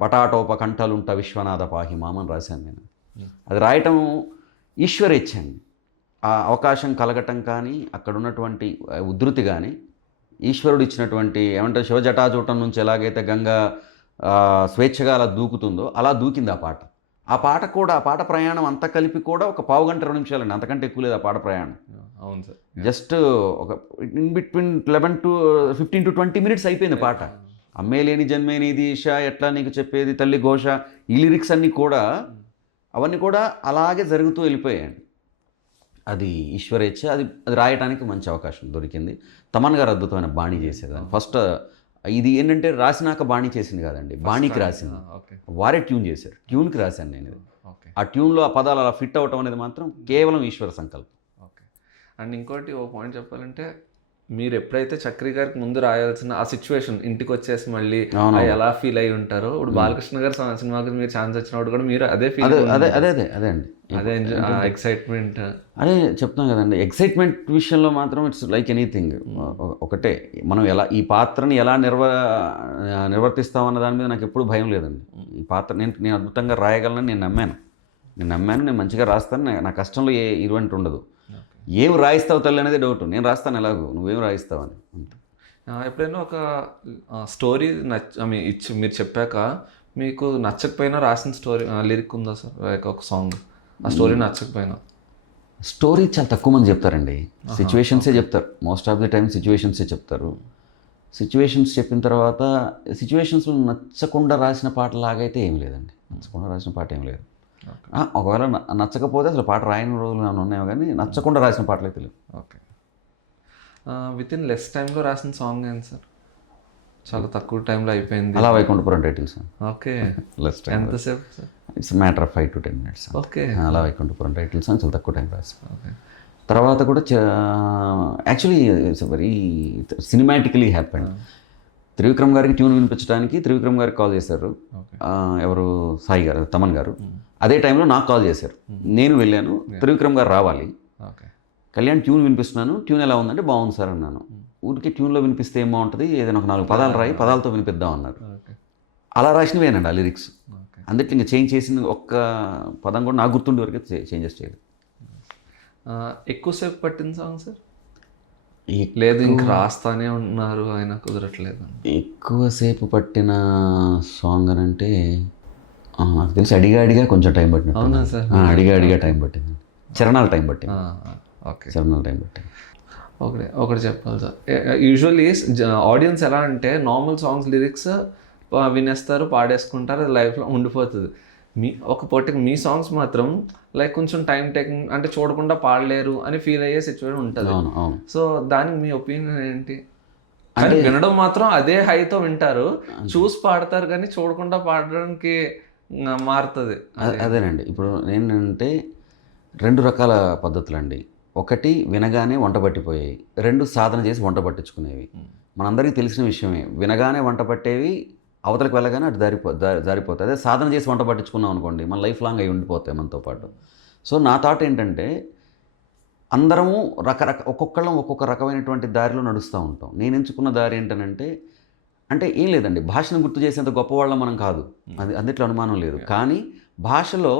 పటాటోపకంఠలుంట విశ్వనాథ పాహి మామని రాశాను నేను. అది రాయటం ఈశ్వరేచ్ఛండి. ఆ అవకాశం కలగటం కానీ అక్కడ ఉన్నటువంటి ఉధృతి కానీ ఈశ్వరుడు ఇచ్చినటువంటి ఏమంటారు శివజటాజూటం నుంచి ఎలాగైతే గంగా స్వేచ్ఛగా అలా దూకుతుందో అలా దూకింది ఆ పాట. ఆ పాట ప్రయాణం అంతా కలిపి కూడా ఒక 1 గంట 20 నిమిషాలండి, అంతకంటే ఎక్కువ లేదు ఆ పాట ప్రయాణం. అవును సార్. జస్ట్ ఒక in between 11 to 15 to 20 minutes అయిపోయింది పాట. అమ్మే లేని జన్మే నీది ఈష ఎట్లా నీకు చెప్పేది తల్లి ఘోష, ఈ లిరిక్స్ అన్నీ కూడా అవన్నీ కూడా అలాగే జరుగుతూ వెళ్ళిపోయాయండి. అది ఈశ్వరేచ్ఛ. అది రాయడానికి మంచి అవకాశం దొరికింది. తమన్ గారు అద్భుతమైన బాణీ చేసేదాన్ని. ఫస్ట్ ఇది ఏంటంటే రాసినాక బాణీ చేసింది కాదండి, బాణీకి రాసింది, వారే ట్యూన్ చేశారు, ట్యూన్కి రాశాను నేను ఇది. ఆ ట్యూన్లో ఆ పదాలు అలా ఫిట్ అవ్వటం అనేది మాత్రం కేవలం ఈశ్వర సంకల్పం. ఓకే. అండ్ ఇంకోటి ఓ పాయింట్ చెప్పాలంటే, మీరు ఎప్పుడైతే చక్రి గారికి ముందు రాయాల్సిన ఆ సిచ్యువేషన్ ఇంటికి వచ్చేసి మళ్ళీ ఎలా ఫీల్ అయి ఉంటారో, ఇప్పుడు బాలకృష్ణ గారు సినిమాకి మీరు ఛాన్స్ వచ్చినప్పుడు కూడా మీరు అదే ఫీల్, అదే అండి, అదే ఎక్సైట్మెంట్. అదే చెప్తాం కదండి, ఎక్సైట్మెంట్ విషయంలో మాత్రం ఇట్స్ లైక్ ఎనీథింగ్. ఒకటే, మనం ఎలా ఈ పాత్రని ఎలా నిర్వర్తిస్తామన్న దాని మీద నాకు ఎప్పుడు భయం లేదండి. ఈ పాత్ర నేను అద్భుతంగా రాయగలనని నేను నమ్మాను, నేను మంచిగా రాస్తాను, నా కష్టంలో ఇటువంటి ఉండదు. ఏం రాయిస్తావు తల్లి అనేది డౌట్, నేను రాస్తాను ఎలాగో, నువ్వేం రాయిస్తావని. ఎప్పుడైనా ఒక స్టోరీ మీరు చెప్పాక మీకు నచ్చకపోయినా రాసిన స్టోరీ లిరిక్ ఉందా సార్? లైక్ ఒక సాంగ్ ఆ స్టోరీ నచ్చకపోయినా? స్టోరీ చాలా తక్కువ మంది చెప్తారండి, సిచ్యువేషన్సే చెప్తారు. మోస్ట్ ఆఫ్ ది టైం సిచ్యువేషన్సే చెప్తారు. సిచ్యువేషన్స్ చెప్పిన తర్వాత సిచ్యువేషన్స్లో నచ్చకుండా రాసిన పాట లాగైతే ఏం లేదండి, నచ్చకుండా రాసిన పాట ఏం లేదు. ఒకవేళ నచ్చకపోతే అసలు పాట రాయని రోజులు ఏమైనా ఉన్నాయో, కానీ నచ్చకుండా రాసిన పాటలు అయితే లేవు. ఓకే. విత్ ఇన్ లెస్ టైంలో రాసిన సాంగ్ ఏంటి సార్? చాలా తక్కువ టైంలో అయిపోయింది. అలా Vaikunthapuram titles. Okay. Less time ఎంతసేపు sir? It's matter of 5 to 10 minutes. Okay. అలా వైకుంఠపురం టైటిల్స్ అని చాలా తక్కువ టైం రాశాను. ఓకే. తర్వాత కూడా actually it's very cinematically happened. Trivikram గారికి ట్యూన్ వినిపించడానికి త్రివిక్రమ్ గారికి కాల్ చేశారు, ఎవరు సాయి గారు, తమన్ గారు. అదే టైంలో నాకు కాల్ చేశారు, నేను వెళ్ళాను, త్రివిక్రమ్ గారు రావాలి, కళ్యాణ్ ట్యూన్ వినిపిస్తున్నాను, ట్యూన్ ఎలా ఉందంటే బాగుంది సార్ అన్నాను. ఊరికి ట్యూన్లో వినిపిస్తే ఏం బాగుంటుంది, ఏదైనా ఒక 4 పదాలు రాయి, పదాలతో వినిపిద్దాం అన్నారు. అలా రాసినవేనండి ఆ లిరిక్స్. అందుకే ఇంకా చేంజ్ చేసింది ఒక్క పదం కూడా నాకు గుర్తుండే వరకు చేంజెస్ చేయలేదు. ఎక్కువసేపు పట్టింది సాంగ్ సార్? లేదు ఇంకా రాస్తానే ఉన్నారు, ఆయన కుదరట్లేదు. ఎక్కువసేపు పట్టిన సాంగ్ అని అంటే నాకు తెలిసి అడిగా కొంచెం టైం పట్టినట్టు. అవునా సార్? అడిగా టైం పట్టింది, చరణాలు టైం పట్టింది. ఓకే, చరణాలు టైం పట్టింది. ఒకటి చెప్పాలి సార్, యూజువల్లీ ఆడియన్స్ ఎలా అంటే నార్మల్ సాంగ్స్ లిరిక్స్ వినేస్తారు, పాడేసుకుంటారు, అది లైఫ్లో ఉండిపోతుంది. మీ సాంగ్స్ మాత్రం లైక్ కొంచెం టైం టేకింగ్, అంటే చూడకుండా పాడలేరు అని ఫీల్ అయ్యే సిచ్యువేషన్ ఉంటుంది. సో దానికి మీ ఒపీనియన్ ఏంటి? అంటే వినడం మాత్రం అదే హైతో వింటారు, చూసి పాడతారు, కానీ చూడకుండా పాడడానికి మారుతుంది. అదేనండి, ఇప్పుడు ఏంటంటే 2 రకాల పద్ధతులు అండి. ఒకటి వినగానే వంట పట్టిపోయాయి, 2 సాధన చేసి వంట పట్టించుకునేవి. మనందరికీ తెలిసిన విషయమే, వినగానే వంట పట్టేవి అవతలకు వెళ్ళగానే అటు జారిపోతాయి. అదే సాధన చేసి వంట పట్టించుకున్నాం అనుకోండి, మన లైఫ్ లాంగ్ అవి ఉండిపోతాయి మనతో పాటు. సో నా థాట్ ఏంటంటే, అందరము ఒక్కొక్కళ్ళం ఒక్కొక్క రకమైనటువంటి దారిలో నడుస్తూ ఉంటాం. నేను ఎంచుకున్న దారి ఏంటనంటే, అంటే ఏం లేదండి, భాషను గుర్తు చేసేంత గొప్పవాళ్ళం మనం కాదు, అది అందుట్లో అనుమానం లేదు. కానీ భాషలో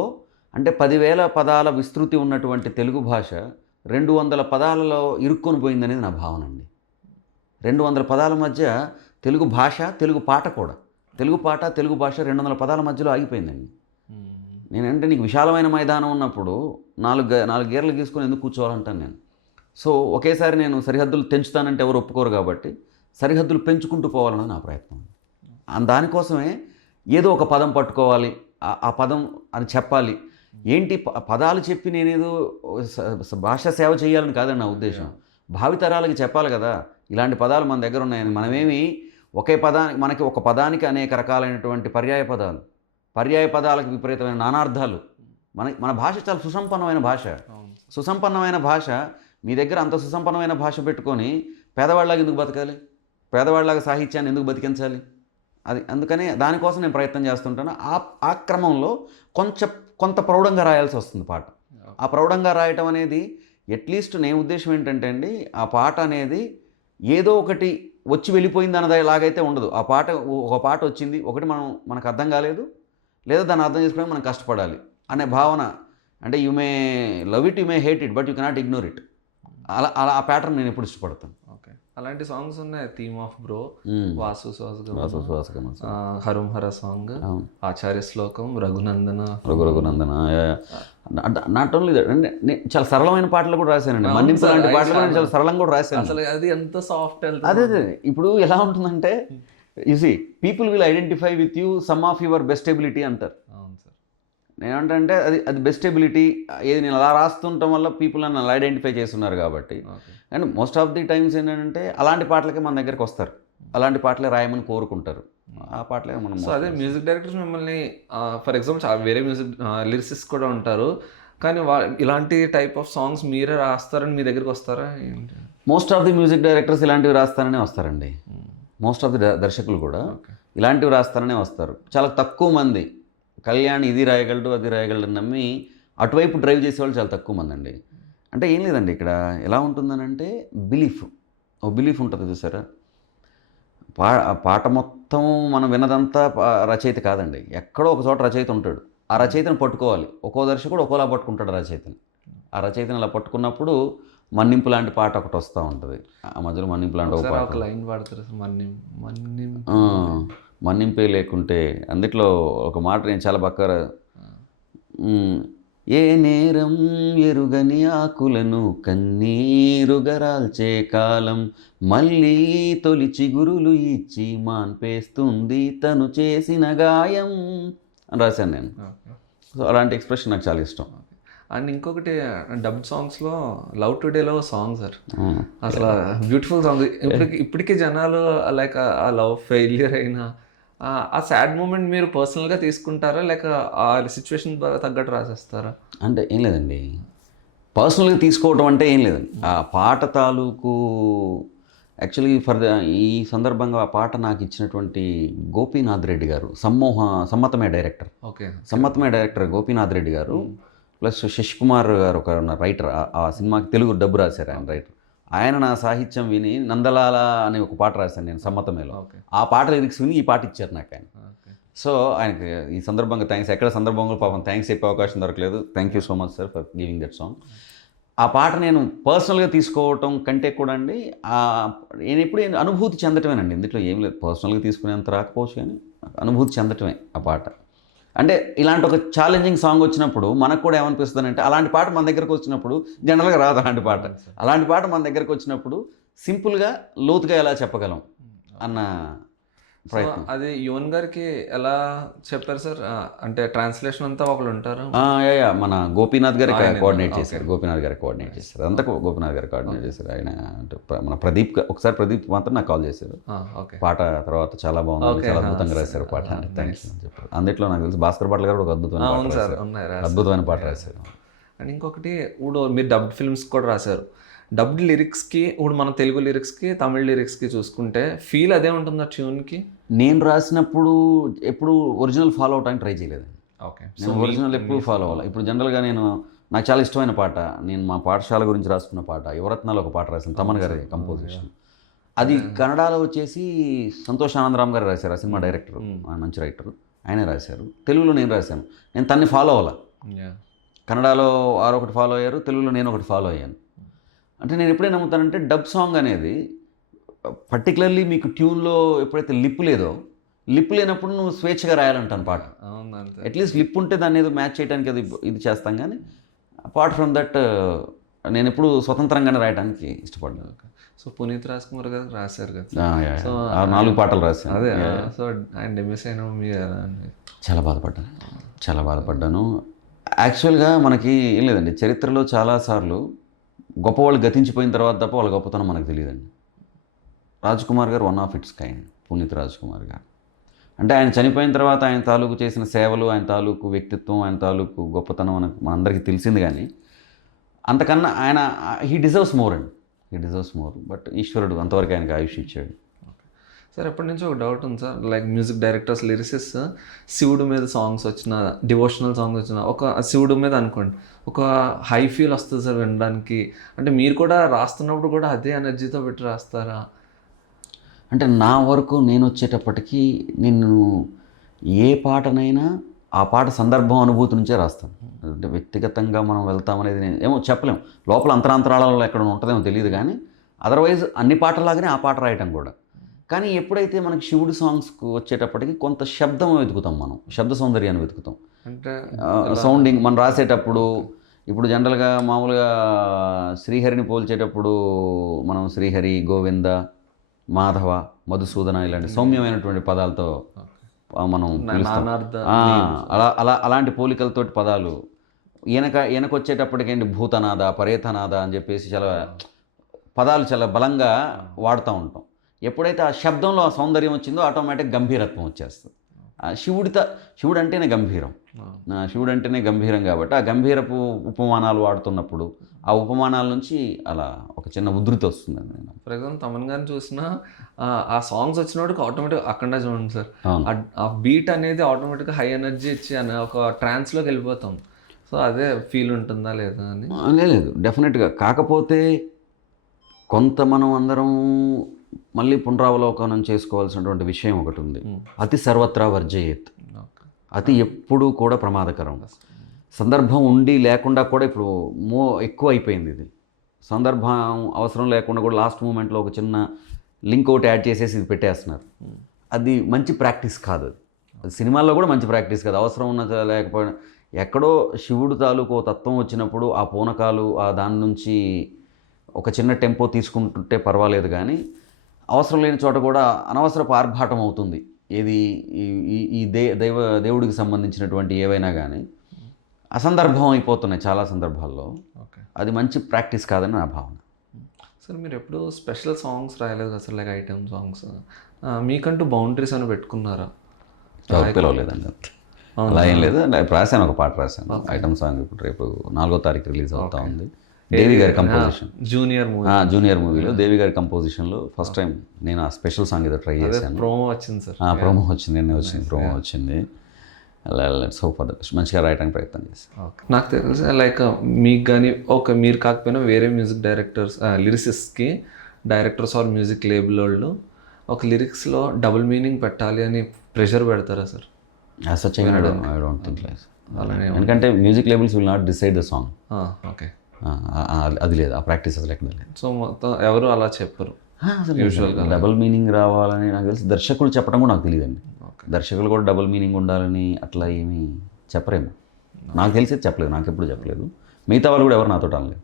అంటే 10,000 పదాల విస్తృతి ఉన్నటువంటి తెలుగు భాష 200 పదాలలో ఇరుక్కొని పోయిందనేది నా భావన అండి. 200 పదాల మధ్య తెలుగు భాష, తెలుగు పాట కూడా, తెలుగు పాట, తెలుగు భాష 200 పదాల మధ్యలో ఆగిపోయిందండి. నేనంటే నీకు విశాలమైన మైదానం ఉన్నప్పుడు నాలుగు గేర్లు గీసుకొని ఎందుకు కూర్చోవాలంటాను నేను. సో ఒకేసారి నేను సరిహద్దులు తెంచుతానంటే ఎవరు ఒప్పుకోరు, కాబట్టి సరిహద్దులు పెంచుకుంటూ పోవాలన్నది నా ప్రయత్నం. దానికోసమే ఏదో ఒక పదం పట్టుకోవాలి, ఆ పదం అని చెప్పాలి. ఏంటి పదాలు చెప్పి నేనేదో భాష సేవ చేయాలని కాదని నా ఉద్దేశం. భావితరాలకి చెప్పాలి కదా ఇలాంటి పదాలు మన దగ్గర ఉన్నాయని. మనమేమి మనకి ఒక పదానికి అనేక రకాలైనటువంటి పర్యాయ పదాలకు విపరీతమైన నానార్థాలు. మన భాష చాలా సుసంపన్నమైన భాష. మీ దగ్గర అంత సుసంపన్నమైన భాష పెట్టుకొని పేదవాళ్ళలాగా ఎందుకు బతకాలి? పేదవాళ్ళలాగా సాహిత్యాన్ని ఎందుకు బతికించాలి? అందుకనే దానికోసం నేను ప్రయత్నం చేస్తుంటాను. ఆ క్రమంలో కొంత ప్రౌఢంగా రాయాల్సి వస్తుంది పాట. ఆ ప్రౌఢంగా రాయటం అనేది అట్లీస్ట్ నేను ఉద్దేశం ఏంటంటే అండి, ఆ పాట అనేది ఏదో ఒకటి వచ్చి వెళ్ళిపోయింది అన్నలాగైతే ఉండదు. ఒక పాట వచ్చింది, ఒకటి మనకు అర్థం కాలేదు, లేదా దాన్ని అర్థం చేసుకోవడానికి మనం కష్టపడాలి అనే భావన. అంటే you may love it, you may hate it, but you cannot ignore it. అలా ఆ ప్యాటర్న్ నేను ఎప్పుడు ఇష్టపడతాను. అలాంటి సాంగ్స్ ఉన్నాయి. థీమ్ ఆఫ్ బ్రో, వాసు శ్వాసగమన, హరం హర సాంగ్, ఆచార్య శ్లోకం, రఘునందన. నాట్ ఓన్లీ దట్, అంటే చాలా సరళమైన పాటలు కూడా రాశానండి. మన్నింపు లాంటి పాటలు కూడా చాలా సరళంగా కూడా రాశాను. అసలు అది ఎంత సాఫ్ట్. అదే ఇప్పుడు ఎలా ఉంటుందంటే, you see people will identify with you some of your best ability అంటారు. నేనంటే అది బెస్ట్ ఎబిలిటీ. ఏది నేను అలా రాస్తుండటం వల్ల పీపుల్ నన్ను అలా ఐడెంటిఫై చేస్తున్నారు కాబట్టి. And most of the times ఏంటంటే అలాంటి పాటలకే మన దగ్గరికి వస్తారు, అలాంటి పాటలే రాయమని కోరుకుంటారు. ఆ పాటలే మనం. సో అదే మ్యూజిక్ డైరెక్టర్స్ మిమ్మల్ని ఫర్ ఎగ్జాంపుల్ వేరే మ్యూజిక్ లిరిసిస్ట్ కూడా ఉంటారు, కానీ ఇలాంటి టైప్ ఆఫ్ సాంగ్స్ మీరే రాస్తారని మీ దగ్గరికి వస్తారా? Most of the music directors ఇలాంటివి రాస్తారనే వస్తారండి. మోస్ట్ ఆఫ్ ది దర్శకులు కూడా ఇలాంటివి రాస్తారనే వస్తారు. చాలా తక్కువ మంది కళ్యాణ్ ఇది రాయగలడు అది రాయగలడు నమ్మి అటువైపు డ్రైవ్ చేసేవాళ్ళు చాలా తక్కువ మంది అండి. అంటే ఏం లేదండి, ఇక్కడ ఎలా ఉంటుందనంటే బిలీఫ్ ఉంటుంది చూసారా. పాట మొత్తం మనం విన్నదంతా రచయిత కాదండి, ఎక్కడో ఒక చోట రచయిత ఉంటాడు. ఆ రచయితను పట్టుకోవాలి. ఒక్కో దర్శకుడు ఒక్కోలా పట్టుకుంటాడు రచయితని. ఆ రచయితని అలా పట్టుకున్నప్పుడు మన్నింపు లాంటి పాట ఒకటి వస్తూ ఉంటుంది. ఆ మధ్యలో మన్నింపు లాంటి ఒక పాట, లైన్ పాడతారు, మన్నింపే లేకుంటే. అందుట్లో ఒక మాట నేను చాలా బాగా, ఏ నేరం ఎరుగని ఆకులను కన్నీరుగరాల్చే కాలం మళ్ళీ తొలి చిగురులు ఇచ్చి మాన్పేస్తుంది తను చేసిన గాయం అని రాశాను నేను. సో అలాంటి ఎక్స్ప్రెషన్ నాకు చాలా ఇష్టం. అండ్ ఇంకొకటి డబ్డ్ సాంగ్స్లో లవ్ టుడేలో సాంగ్ సార్, అసలు బ్యూటిఫుల్ సాంగ్. ఇప్పటికీ జనాలు లైక్ ఆ లవ్ ఫెయిల్యూర్ అయినా ఆ సాడ్ మూమెంట్ మీరు పర్సనల్గా తీసుకుంటారా, లేక ఆ సిచ్యువేషన్ తగ్గట్టు రాసేస్తారా? అంటే ఏం లేదండి, పర్సనల్గా తీసుకోవడం అంటే ఏం లేదండి. ఆ పాట తాలూకు యాక్చువల్లీ ఈ సందర్భంగా ఆ పాట నాకు ఇచ్చినటువంటి గోపీనాథ్ రెడ్డి గారు, సమ్మతమే డైరెక్టర్ గోపీనాథ్ రెడ్డి గారు, ప్లస్ శశికుమార్ గారు ఒక రైటర్, ఆ సినిమాకి తెలుగు డబ్బు రాశారు ఆయన రైటర్. ఆయన నా సాహిత్యం విని నందలాల అనే ఒక పాట రాశాను నేను సమ్మతమేలో. ఆ పాట లిరిక్స్ విని ఈ పాట ఇచ్చారు నాకు ఆయన. సో ఆయనకి ఈ సందర్భంగా థ్యాంక్స్. ఎక్కడ సందర్భంగా పాపం థ్యాంక్స్ చెప్పే అవకాశం దొరకలేదు. Thank you so much sir for giving that song. ఆ పాట నేను పర్సనల్గా తీసుకోవటం కంటే కూడా అండి, నేను ఎప్పుడు అనుభూతి చెందటమేనండి. ఇందులో ఏం లేదు, పర్సనల్గా తీసుకునేంత రాకపోవచ్చు, కానీ అనుభూతి చెందటమే ఆ పాట. అంటే ఇలాంటి ఒక ఛాలెంజింగ్ సాంగ్ వచ్చినప్పుడు మనకు కూడా ఏమనిపిస్తుంది అంటే, అలాంటి పాట మన దగ్గరకు వచ్చినప్పుడు జనరల్గా రాదు. అలాంటి పాట మన దగ్గరకు వచ్చినప్పుడు సింపుల్గా లోతుగా ఎలా చెప్పగలం అన్న ప్రయత్నం. అది యువన్ గారికి ఎలా చెప్పారు సార్? అంటే ట్రాన్స్లేషన్ అంతా ఒకళ్ళు ఉంటారు. మన గోపీనాథ్ గారి కోఆర్డినేట్ చేశారు. అంతా గోపీనాథ్ గారు కోఆర్డినేట్ చేశారు. ఆయన అంటే మన ఒకసారి ప్రదీప్ మాత్రం నాకు కాల్ చేశారు. పాట తర్వాత చాలా బాగుంది, చాలా అద్భుతంగా రాశారు పాట అని థ్యాంక్స్ అని చెప్పారు. అందుట్లో నాకు తెలిసి భాస్కర్ భట్ల గారు ఒక అద్భుతమైన పాట రాశారు. అండ్ ఇంకొకటి ఇప్పుడు మీరు డబ్డ్ ఫిల్మ్స్ కూడా రాశారు. డబ్డ్ లిరిక్స్కి ఇప్పుడు మన తెలుగు లిరిక్స్కి తమిళ లిరిక్స్కి చూసుకుంటే ఫీల్ అదే ఉంటుంది ట్యూన్కి. నేను రాసినప్పుడు ఎప్పుడు ఒరిజినల్ ఫాలో అవడానికి ట్రై చేయలేదండి. నేను ఒరిజినల్ ఎప్పుడు ఫాలో అవ్వాలి. ఇప్పుడు జనరల్గా నేను నాకు చాలా ఇష్టమైన పాట, నేను మా పాఠశాల గురించి రాసుకున్న పాట, యువరత్నాలు ఒక పాట రాశాను, తమన్ గారి కంపోజిషన్. అది కన్నడలో వచ్చేసి సంతోష్ ఆనందరామ్ గారు రాశారు, ఆ సినిమా డైరెక్టర్, మంచి రైటర్, ఆయనే రాశారు. తెలుగులో నేను రాశాను. నేను తన్ని ఫాలో అవ్వాల. కన్నడలో వారు ఒకటి ఫాలో అయ్యారు, తెలుగులో నేను ఒకటి ఫాలో అయ్యాను. అంటే నేను ఎప్పుడైనా నమ్ముతానంటే డబ్ సాంగ్ అనేది పర్టికులర్లీ మీకు ట్యూన్లో ఎప్పుడైతే లిప్ లేదో, లిప్ లేనప్పుడు నువ్వు స్వేచ్ఛగా రాయాలంటాను పాట. అట్లీస్ట్ లిప్ ఉంటే దాన్ని ఏదో మ్యాచ్ చేయడానికి అది ఇది చేస్తాం. కానీ అపార్ట్ ఫ్రమ్ దట్ నేను ఎప్పుడు స్వతంత్రంగానే రాయడానికి ఇష్టపడ్డాను. సో పునీత్ రాజ్ కుమార్ గారు రాశారు కదా, సో 4 పాటలు రాశాను. అదే సో ఆయన మిస్ అయినా మీరు చాలా బాధపడ్డాను. యాక్చువల్గా మనకి ఏం లేదండి, చరిత్రలో చాలాసార్లు గొప్పవాళ్ళు గతించిపోయిన తర్వాత తప్ప వాళ్ళ గొప్పతనం మనకు తెలియదండి. Raj Kumar garu one of its kind, Puneeth Raj Kumar garu. అంటే ఆయన చనిపోయిన తర్వాత ఆయన తాలూకు చేసిన సేవలు, ఆయన తాలూకు వ్యక్తిత్వం, ఆయన తాలూకు గొప్పతనం మనకు మనందరికీ తెలిసింది. కానీ అంతకన్నా ఆయన హీ డిజర్వ్స్ మోర్ అండి, హీ డిజర్వ్స్ మోర్. బట్ ఈశ్వరుడు అంతవరకు ఆయనకు ఆయుష్ ఇచ్చాడు. సార్ ఎప్పటి నుంచి ఒక డౌట్ ఉంది sir, like music directors, lyricist శివుడి మీద సాంగ్స్ వచ్చిన, డివోషనల్ సాంగ్స్ వచ్చిన, ఒక శివుడి మీద అనుకోండి ఒక హై ఫీల్ వస్తుంది సార్ వినడానికి. అంటే మీరు కూడా రాస్తున్నప్పుడు కూడా అదే ఎనర్జీతో పెట్టి రాస్తారా? అంటే నా వరకు నేను వచ్చేటప్పటికి నేను ఏ పాటనైనా ఆ పాట సందర్భం, అనుభూతి నుంచే రాస్తాను. అంటే వ్యక్తిగతంగా మనం వెళ్తామనేది నేను ఏమో చెప్పలేము, లోపల అంతరాంతరాలలో ఎక్కడ ఉంటుందేమో తెలియదు. కానీ అదర్వైజ్ అన్ని పాటలాగానే ఆ పాట రాయటం కూడా. కానీ ఎప్పుడైతే మనకి శివుడి సాంగ్స్కి వచ్చేటప్పటికి కొంత శబ్దం వెతుకుతాం, మనం శబ్ద సౌందర్యాన్ని వెతుకుతాం. అంటే సౌండింగ్ మనం రాసేటప్పుడు ఇప్పుడు జనరల్గా మామూలుగా శ్రీహరిని పోల్చేటప్పుడు మనం శ్రీహరి, గోవింద, మాధవ, మధుసూదన ఇలాంటి సౌమ్యమైనటువంటి పదాలతో మనం పిలుస్తాం. అలాంటి పోలికలతోటి పదాలు వెనకొచ్చేటప్పటికేంటి భూతనాద, పరేతనాద అని చెప్పేసి చాలా పదాలు చాలా బలంగా వాడుతూ ఉంటాం. ఎప్పుడైతే ఆ శబ్దంలో ఆ సౌందర్యం వచ్చిందో ఆటోమేటిక్ గంభీరత్వం వచ్చేస్తుంది. శివుడు అంటేనే గంభీరం, శివుడు అంటేనే గంభీరం. కాబట్టి ఆ గంభీరపు ఉపమానాలు వాడుతున్నప్పుడు ఆ ఉపమానాల నుంచి అలా ఒక చిన్న ఉధృతి వస్తుందండి. నేను ఫర్ ఎగ్జాంపుల్ తమన్ గారిని చూసినా ఆ సాంగ్స్ వచ్చినప్పుడు ఆటోమేటిక్ అక్కడ చూడండి సార్, ఆ బీట్ అనేది ఆటోమేటిక్గా హై ఎనర్జీ ఇచ్చి అని ఒక ట్రాన్స్లోకి వెళ్ళిపోతాం. సో అదే ఫీల్ ఉంటుందా లేదా అని? లేదు, డెఫినెట్గా. కాకపోతే కొంత మనం అందరం మళ్ళీ పునరావలోకనం చేసుకోవాల్సినటువంటి విషయం ఒకటి ఉంది. అతి సర్వత్రా వర్జయేత్. అతి ఎప్పుడూ కూడా ప్రమాదకరం. సందర్భం ఉండి లేకుండా కూడా ఇప్పుడు ఎక్కువ అయిపోయింది ఇది. సందర్భం అవసరం లేకుండా కూడా లాస్ట్ మూమెంట్లో ఒక చిన్న లింక్ ఒకటి యాడ్ చేసేసి ఇది పెట్టేస్తున్నారు. అది మంచి ప్రాక్టీస్ కాదు. అది సినిమాల్లో కూడా మంచి ప్రాక్టీస్ కాదు. అవసరం ఉన్న లేకపోయినా ఎక్కడో శివుడు తాలూకు తత్వం వచ్చినప్పుడు ఆ పూనకాలు ఆ దాని నుంచి ఒక చిన్న టెంపో తీసుకుంటుంటే పర్వాలేదు. కానీ అవసరం లేని చోట కూడా అనవసరపు ఆర్భాటం అవుతుంది. ఏది ఈ దేవుడికి సంబంధించినటువంటి ఏవైనా కానీ అసందర్భం అయిపోతున్నాయి చాలా సందర్భాల్లో. అది మంచి ప్రాక్టీస్ కాదని నా భావన. సార్ మీరు ఎప్పుడు స్పెషల్ సాంగ్స్ రాయలేదు కదా సార్, లైక్ ఐటమ్ సాంగ్స్ మీకంటూ బౌండరీస్ అని పెట్టుకున్నారా? పిలవలేదండి, అలా ఏం లేదు. రాశాను, ఒక పాట రాశాను, ఐటమ్ సాంగ్. ఇప్పుడు రేపు 4వ తారీఖు రిలీజ్ అవుతా ఉంది. దేవి గారి కంపోజిషన్, జూనియర్ మూవీలో దేవి గారి కంపోజిషన్లో ఫస్ట్ టైం నేను ఆ స్పెషల్ సాంగ్ ఏదో ట్రై చేశాను. ప్రోమో వచ్చింది సార్, ప్రోమో వచ్చింది, నిన్నే వచ్చింది ప్రోమో వచ్చింది. Let's hope for the best. మంచిగా రాయడానికి ప్రయత్నం చేశాను. నాకు తెలుసు లైక్ మీకు కానీ మీరు కాకపోయినా వేరే మ్యూజిక్ డైరెక్టర్స్, లిరిసిస్ట్కి డైరెక్టర్స్ ఆర్ మ్యూజిక్ లేబుల్ వాళ్ళు ఒక లిరిక్స్లో డబుల్ మీనింగ్ పెట్టాలి అని ప్రెషర్ పెడతారా sir? Such I don't think like. ఎందుకంటే music labels will not decide the song. Okay, అది లేదు, ఆ ప్రాక్టీస్ అసలు ఎక్కడ లేదు. సో మొత్తం ఎవరు అలా చెప్పరు. యూజువల్గా డబుల్ మీనింగ్ రావాలని నాకు తెలిసి దర్శకులు చెప్పడం కూడా నాకు తెలియదండి. దర్శకులు కూడా డబుల్ మీనింగ్ ఉండాలని అట్లా ఏమీ చెప్పరేమో, నాకు తెలిసి చెప్పలేదు, నాకు ఎప్పుడు చెప్పలేదు. మిగతా వాళ్ళు కూడా ఎవరు నాతో అనలేదు.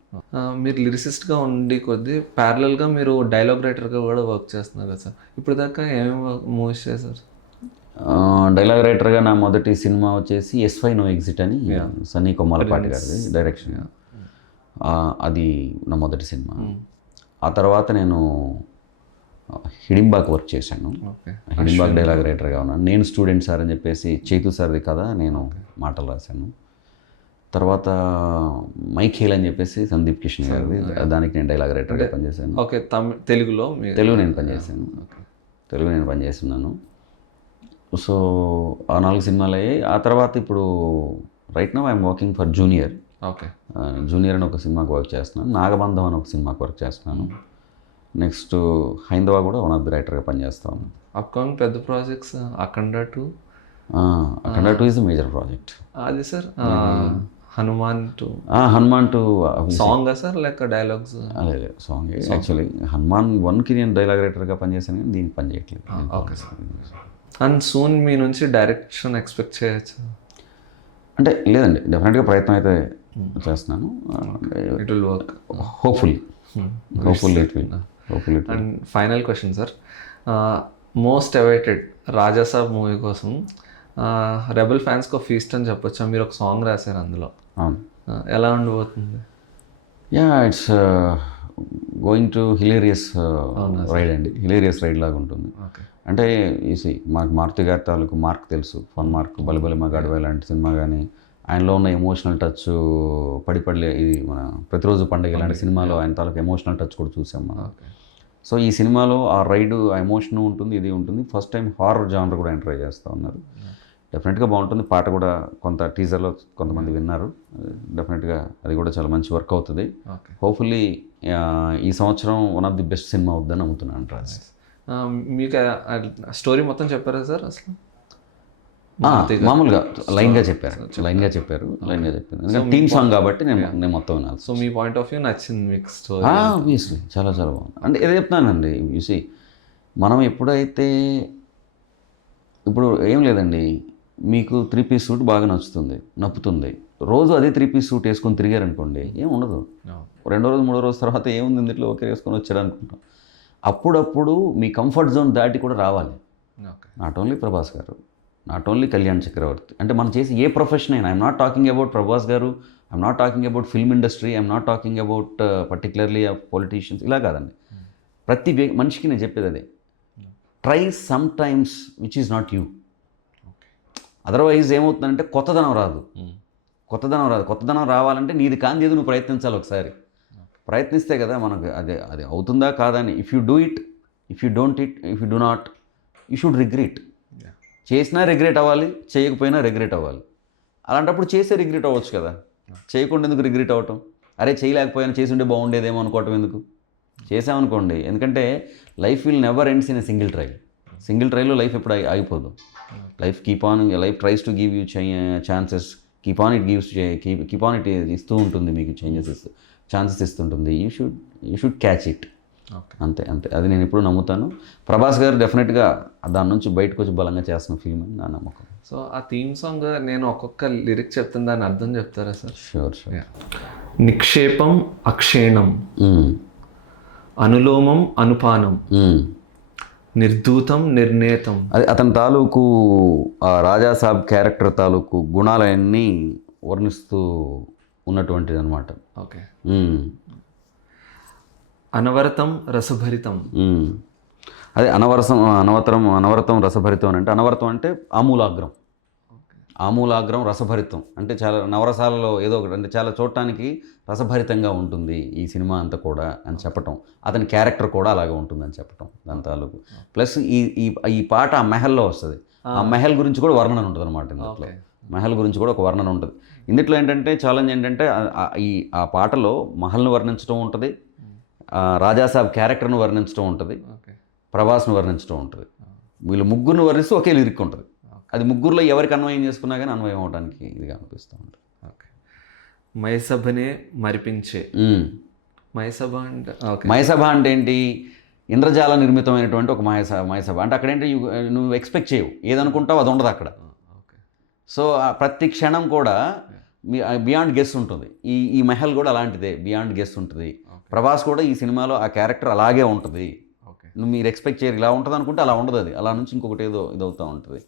మీరు లిరిసిస్ట్గా ఉండి కొద్దీ ప్యారలల్గా మీరు డైలాగ్ రైటర్గా కూడా వర్క్ చేస్తున్నారు కదా సార్. ఇప్పుడు దాకా ఏమేమి మూవీస్ చేశారు? డైలాగ్ రైటర్గా నా మొదటి సినిమా వచ్చేసి ఎస్5 నో ఎగ్జిట్ అని సన్నీ కొమ్మాలపాటి గారిది డైరెక్షన్. అది నా మొదటి సినిమా. ఆ తర్వాత నేను హిడింబాకి వర్క్ చేశాను. హిడింబాక్ డైలాగ్ రైటర్గా ఉన్నాను. నేను స్టూడెంట్ సార్ అని చెప్పేసి చైతు సార్ది కదా నేను మాటలు రాశాను. తర్వాత మైఖేల్ అని చెప్పేసి సందీప్ కిషన్ గారిది, దానికి నేను డైలాగ్ రైటర్గా పనిచేశాను. ఓకే, తెలుగు నేను పనిచేశాను, తెలుగు నేను పనిచేస్తున్నాను. సో ఆ 4 సినిమాలు అయ్యాయి. ఆ తర్వాత ఇప్పుడు right now I'm working for junior. Okay. Junior అని ఒక సినిమాకి వర్క్ చేస్తున్నాను, నాగబంధం అని ఒక సినిమాకి వర్క్ చేస్తున్నాను. నెక్స్ట్ హైందవ కూడా వన్ ఆఫ్ ది రైటర్గా పనిచేస్తాను. అప్కమింగ్ పెద్ద projects Akhanda 2, Akhanda 2 is major project. అది sir Hanuman 2 Hanuman 2 song sir లేక డైలాగ్స్? లేదు, సాంగ్ యాక్చువల్లీ హనుమాన్ 1కి నేను డైలాగ్ రైటర్గా పనిచేశాను, కానీ దీనికి పని చేయట్లేదు. Okay sir. అండ్ సూన్ మీ నుంచి డైరెక్షన్ ఎక్స్పెక్ట్ చేయొచ్చు? అంటే లేదండి, డెఫినెట్గా ప్రయత్నం అయితే చేస్తున్నాను. It will work hopefully it will. And final question sir, most awaited Rajasaab movie కోసం రెబల్ ఫ్యాన్స్కి ఒక ఫీస్ట్ అని చెప్పొచ్చా? మీరు ఒక సాంగ్ రాశారు అందులో, ఎలా ఉండబోతుంది? It's going to hilarious ride అండి, హిలేరియస్ రైడ్ లాగా ఉంటుంది. అంటే ఈసీ మాకు మారుతి గారి తాలూకు మార్క్ తెలుసు, ఫన్ మార్క్, బలిబలి మా గడవ లాంటి సినిమా కానీ, ఆయనలో ఉన్న ఎమోషనల్ టచ్, పడిపడలే ఇది మన ప్రతిరోజు పండుగ లాంటి సినిమాలో ఆయన తాలూకు ఎమోషనల్ టచ్ కూడా చూసాం మనం. సో ఈ సినిమాలో ఆ రైడ్, ఆ ఎమోషన్ ఉంటుంది, ఇది ఉంటుంది. ఫస్ట్ టైం హారర్ జానర్ కూడా ఎంటర్ చేస్తూ ఉన్నారు. డెఫినెట్గా బాగుంటుంది. పాట కూడా కొంత టీజర్లో కొంతమంది విన్నారు. డెఫినెట్గా అది కూడా చాలా మంచి వర్క్ అవుతుంది. హోప్ఫుల్లీ ఈ సంవత్సరం one of the best cinema అవుతుందని నమ్ముతున్నాను. రాజ్, మీకు స్టోరీ మొత్తం చెప్పారా సార్? అసలు మామూలుగా లైన్గా చెప్పారు. ఎందుకంటే టీమ్ సాంగ్ కాబట్టి నేను మొత్తం వినాలి. So me point of view నచ్చింది మీకు స్టోరీ? ఆబ్వియస్లీ చాలా చాలా బాగుంది. అంటే ఏదో చెప్తానండి, చూసి మనం ఎప్పుడైతే ఇప్పుడు ఏం లేదండి, మీకు 3 పీస్ సూట్ బాగా నప్పుతుంది, రోజు అదే 3 పీస్ సూట్ వేసుకొని తిరిగారనుకోండి ఏం ఉండదు. రెండో రోజు మూడో రోజు తర్వాత ఏముంది ఇందులో, ఓకే వేసుకొని వచ్చాడు అనుకుంటాం. అప్పుడప్పుడు మీ కంఫర్ట్ జోన్ దాటి కూడా రావాలి. నాట్ ఓన్లీ ప్రభాస్ గారు, నాట్ ఓన్లీ కళ్యాణ్ చక్రవర్తి, అంటే మనం చేసి ఏ ప్రొఫెషన్ అయినా, I'm not talking about Prabhas garu, I'm not talking about film industry, I'm not talking about particularly politicians, ఇలా కాదండి. ప్రతి మనిషికి నేను చెప్పేది అదే, try some times which is not you. Otherwise ఏమవుతుందంటే కొత్తదనం రాదు. కొత్తదనం రావాలంటే నీది కాంతి ఏదో నువ్వు ప్రయత్నించాలి. ఒకసారి ప్రయత్నిస్తే కదా మనకు అది అవుతుందా కాదా అని. If you do it, if you do not, you should regret. చేసినా రిగ్రెట్ అవ్వాలి, చేయకపోయినా రిగ్రెట్ అవ్వాలి. అలాంటప్పుడు చేసే రిగ్రెట్ అవ్వచ్చు కదా, చేయకుండా ఎందుకు రిగ్రెట్ అవ్వటం? అరే చేయలేకపోయినా చేసి ఉంటే బాగుండేదేమో అనుకోవటం ఎందుకు? చేసామనుకోండి, ఎందుకంటే life will never ends in a single ట్రైలో లైఫ్ ఎప్పుడు ఆగిపోదు. Life life tries to give you chances, keep on it ఇస్తూ ఉంటుంది, మీకు ఛాన్సెస్ ఇస్తుంటుంది. You should catch it. అంతే. అది నేను ఎప్పుడు నమ్ముతాను. ప్రభాస్ గారు డెఫినెట్గా దాని నుంచి బయటకు వచ్చి బలంగా చేస్తున్న ఫిల్మ్ అని నా నమ్మకం. సో ఆ థీమ్ సాంగ్ నేను ఒక్కొక్క లిరిక్ చెప్తాను, దాన్ని అర్థం చెప్తారా సార్? షూర్. నిక్షేపం అక్షేణం, అనులోమం అనుపానం, నిర్ధూతం నిర్ణేతం. అది అతని తాలూకు రాజాసాబ్ క్యారెక్టర్ తాలూకు గుణాలన్నీ వర్ణిస్తూ ఉన్నటువంటిది అనమాట. ఓకే. అనవరతం రసభరితం, అదే అనవరతం రసభరితం అంటే, అనవరతం అంటే ఆమూలాగ్రం రసభరితం అంటే చాలా నవరసాలలో ఏదో ఒకటి, అంటే చాలా చూడటానికి రసభరితంగా ఉంటుంది ఈ సినిమా అంతా కూడా అని చెప్పటం. అతని క్యారెక్టర్ కూడా అలాగే ఉంటుందని చెప్పటం దాని తాలూకు. ప్లస్ ఈ పాట ఆ మెహల్లో వస్తుంది. ఆ మెహల్ గురించి కూడా వర్ణన ఉంటుంది అనమాట ఇందులో. మహల్ గురించి కూడా ఒక వర్ణన ఉంటుంది ఇందులో. ఏంటంటే ఛాలెంజ్ ఏంటంటే ఆ పాటలో మహల్ని వర్ణించడం ఉంటుంది, రాజాసాబ్ క్యారెక్టర్ను వర్ణించడం ఉంటుంది, ప్రభాస్ను వర్ణించడం ఉంటుంది. వీళ్ళు ముగ్గురిని వర్ణిస్తూ ఒకే లిరిక్ ఉంటుంది. అది ముగ్గురులో ఎవరికి అన్వయం చేసుకున్నా కానీ అన్వయం అవడానికి ఇదిగా అనిపిస్తూ ఉంటుంది. ఓకే. మైసభనే మరిపించే. మైసభ అంటే ఏంటి? ఇంద్రజాల నిర్మితమైనటువంటి ఒక మైసభ అంటే అక్కడ ఏంటి, నువ్వు ఎక్స్పెక్ట్ చేయవు, ఏదనుకుంటావు అది ఉండదు అక్కడ. సో ప్రతి క్షణం కూడా బియాండ్ గెస్ ఉంటుంది. ఈ మహల్ కూడా అలాంటిదే, బియాండ్ గెస్ ఉంటుంది. ప్రభాస్ కూడా ఈ సినిమాలో ఆ క్యారెక్టర్ అలాగే ఉంటుంది. నువ్వు మీరు ఎక్స్పెక్ట్ చేయరు, ఇలా ఉంటుంది అనుకుంటే అలా ఉండదు. అది అలా నుంచి ఇంకొకటి ఏదో ఇదవుతూ ఉంటుంది.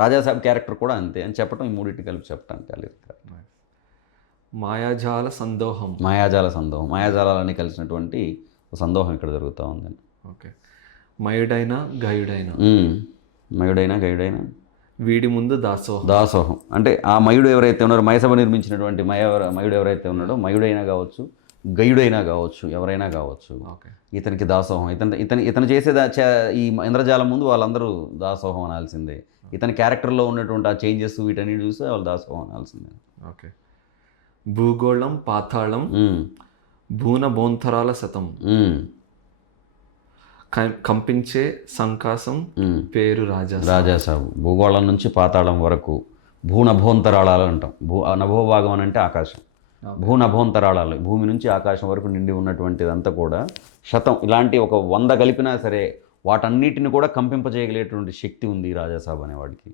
రాజాసాబ్ క్యారెక్టర్ కూడా అంతే అని చెప్పడం, ఈ మూడింటి కలిపి చెప్పడానికి. మాయాజాల సందోహం, మాయాజాలన్నీ కలిసినటువంటి ఒక సందోహం ఇక్కడ జరుగుతూ ఉందని. ఓకే. మయుడైనా గయుడైనా వీడి ముందు దాసోహం అంటే ఆ మయుడు ఎవరైతే ఉన్నారో, మైసభ నిర్మించినటువంటి మయుడు ఎవరైతే ఉన్నాడో, మయుడైనా కావచ్చు, గయుడైనా కావచ్చు, ఎవరైనా కావచ్చు, ఇతనికి దాసోహం. ఇతను చేసే ఈ ఇంద్రజాలం ముందు వాళ్ళందరూ దాసోహం అనాల్సిందే. ఇతని క్యారెక్టర్లో ఉన్నటువంటి ఆ చేంజెస్ వీటన్ని చూస్తే వాళ్ళు దాసోహం అనాల్సిందే. ఓకే. భూగోళం పాతాళం భూన భోంతరాల శతం కంపించే సంకాసం పేరు రాజా. రాజాసాబు. భూగోళం నుంచి పాతాళం వరకు భూనభోంతరాళాలు అంటాం. నభోభాగం అని అంటే ఆకాశం. భూనభోంతరాళాలు భూమి నుంచి ఆకాశం వరకు నిండి ఉన్నటువంటిదంతా కూడా శతం, ఇలాంటి ఒక 100 కలిపినా సరే వాటన్నిటిని కూడా కంపింపజేయగలిగేటువంటి శక్తి ఉంది రాజాసాబ్ అనేవాడికి,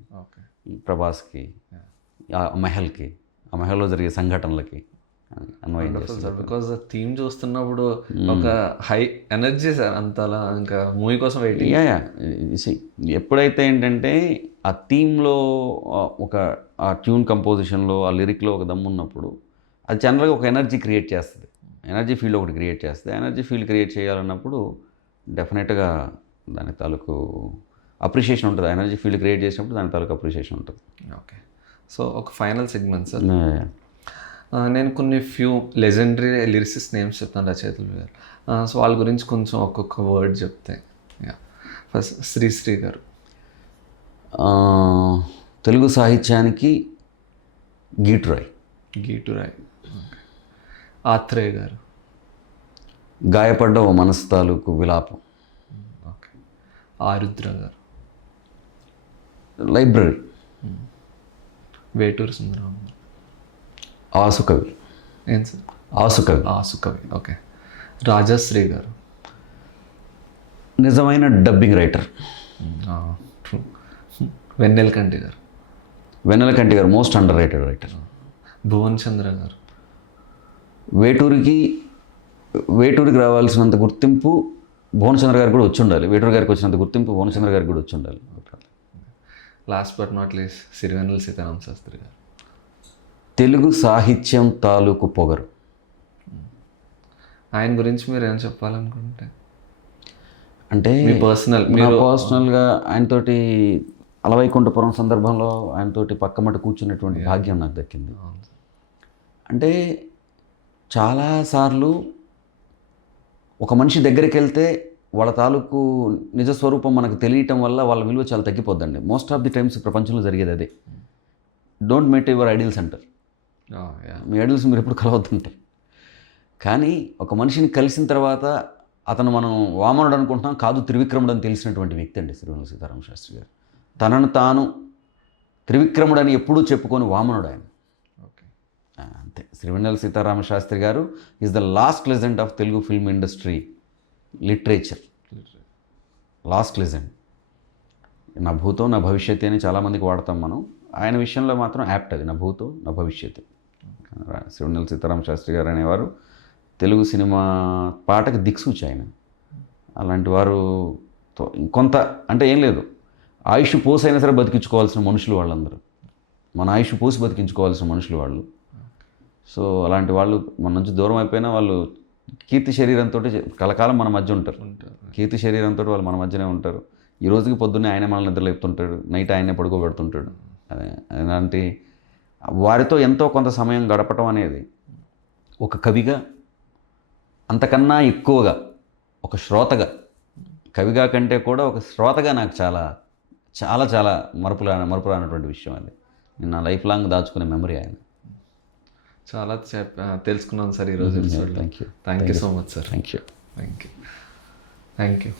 ప్రభాస్కి, ఆ మహల్లో జరిగే సంఘటనలకి అన్వయం చేస్తుంది. బికాజ్ థీమ్ చూస్తున్నప్పుడు ఒక హై ఎనర్జీ సార్, అంతలా ఇంకా మూవీ కోసం వెయిటింగ్. ఎప్పుడైతే ఏంటంటే ఆ థీమ్లో ఒక ఆ ట్యూన్ కంపోజిషన్లో ఆ లిరిక్లో ఒక దమ్ము ఉన్నప్పుడు అది జనరల్గా ఒక ఎనర్జీ క్రియేట్ చేస్తుంది, ఎనర్జీ ఫీల్డ్ ఒకటి క్రియేట్ చేస్తుంది. ఎనర్జీ ఫీల్డ్ క్రియేట్ చేయాలన్నప్పుడు డెఫినెట్గా దాని తాలూకు అప్రిషియేషన్ ఉంటుంది. ఎనర్జీ ఫీల్డ్ క్రియేట్ చేసినప్పుడు దాని తాలూకు అప్రిషియేషన్ ఉంటుంది. ఓకే, సో ఒక ఫైనల్ సెగ్మెంట్ సార్. నేను కొన్ని ఫ్యూ లెజెండరీ లిరిసిస్ట్ నేమ్స్ చెప్తాను రచయితలు గారు. సో వాళ్ళ గురించి కొంచెం ఒక్కొక్క వర్డ్ చెప్తే. ఫస్ట్ శ్రీశ్రీ గారు. తెలుగు సాహిత్యానికి గీటురాయ్. ఆత్రేయ గారు. గాయపడ్డ ఓ మనసు తాలూకు విలాపం. ఓకే. ఆరుద్ర గారు. లైబ్రరీ. వేటూరు సుందరం. ఆసుకవి. ఏం సార్? ఆసుకవి. ఓకే. రాజశ్రీ గారు. నిజమైన dubbing writer. Vennelakanti garu. Most underrated writer. Bhuvan Chandra garu. వేటూరికి రావాల్సినంత గుర్తింపు భువన్ చంద్ర గారికి కూడా వచ్చి ఉండాలి. వేటూరు గారికి వచ్చినంత గుర్తింపు భువన్ చంద్ర గారికి కూడా వచ్చి ఉండాలి. Last but not least Sirivennela Seetharama Sastry garu. Telugu సాహిత్యం తాలూకు పొగరు. ఆయన గురించి మీరు ఏం చెప్పాలనుకుంటే? అంటే పర్సనల్గా ఆయనతోటి అలవైకుంఠపురం సందర్భంలో ఆయనతోటి పక్కమట కూర్చున్నటువంటి భాగ్యం నాకు దక్కింది. అంటే చాలాసార్లు ఒక మనిషి దగ్గరికి వెళ్తే వాళ్ళ తాలూకు నిజస్వరూపం మనకు తెలియటం వల్ల వాళ్ళ విలువ చాలా తగ్గిపోద్దండి. మోస్ట్ ఆఫ్ ది టైమ్స్ ప్రపంచంలో జరిగేది అదే. డోంట్ మీట్ యువర్ ఐడియల్స్ అంటారు. మీ ఐడియల్స్ మీరు ఎప్పుడు కలవద్దంటారు. కానీ ఒక మనిషిని కలిసిన తర్వాత అతను మనం వామనుడు అనుకుంటున్నాం, కాదు త్రివిక్రముడు అని తెలిసినటువంటి వ్యక్తి అండి సిరివెన్నెల సీతారామ శాస్త్రి గారు. తనను తాను త్రివిక్రముడు అని ఎప్పుడూ చెప్పుకొని వామనుడు ఆయన. అంతే. సిరివెన్నెల సీతారామ శాస్త్రి గారు is the last legend of Telugu film industry literature. Last legend. నా భూతో నా భవిష్యత్తు అని చాలామందికి వాడతాం మనం. ఆయన విషయంలో మాత్రం యాప్ట్ అది, నా భూతో నా భవిష్యత్తు. సిరివెన్నెల సీతారామ శాస్త్రి గారు అనేవారు తెలుగు సినిమా పాటకి దిక్సూచి ఆయన. అలాంటి వారు కొంత అంటే ఏం లేదు, ఆయుష్ పోసైనా సరే బతికించుకోవాల్సిన మనుషులు వాళ్ళందరూ. మన ఆయుష్ పోసి బతికించుకోవాల్సిన మనుషులు వాళ్ళు. సో అలాంటి వాళ్ళు మన నుంచి దూరం అయిపోయినా వాళ్ళు కీర్తి శరీరంతో కలకాలం మన మధ్య ఉంటారు. కీర్తి శరీరంతో వాళ్ళు మన మధ్యనే ఉంటారు. ఈ రోజుకి పొద్దున్నే ఆయనే మనల్ని నిద్ర లేపుతుంటాడు, నైట్ ఆయనే పడుకోబెడుతుంటాడు. అలాంటి వారితో ఎంతో కొంత సమయం గడపటం అనేది ఒక కవిగా, అంతకన్నా ఎక్కువగా ఒక శ్రోతగా, కవిగా కంటే కూడా ఒక శ్రోతగా నాకు చాలా చాలా చాలా మరపురానటువంటి విషయం అది. నేను నా లైఫ్ లాంగ్ దాచుకునే మెమరీ ఆయన. చాలా తెలుసుకున్నాను సార్ ఈరోజు. Thank you so much sir. Thank you.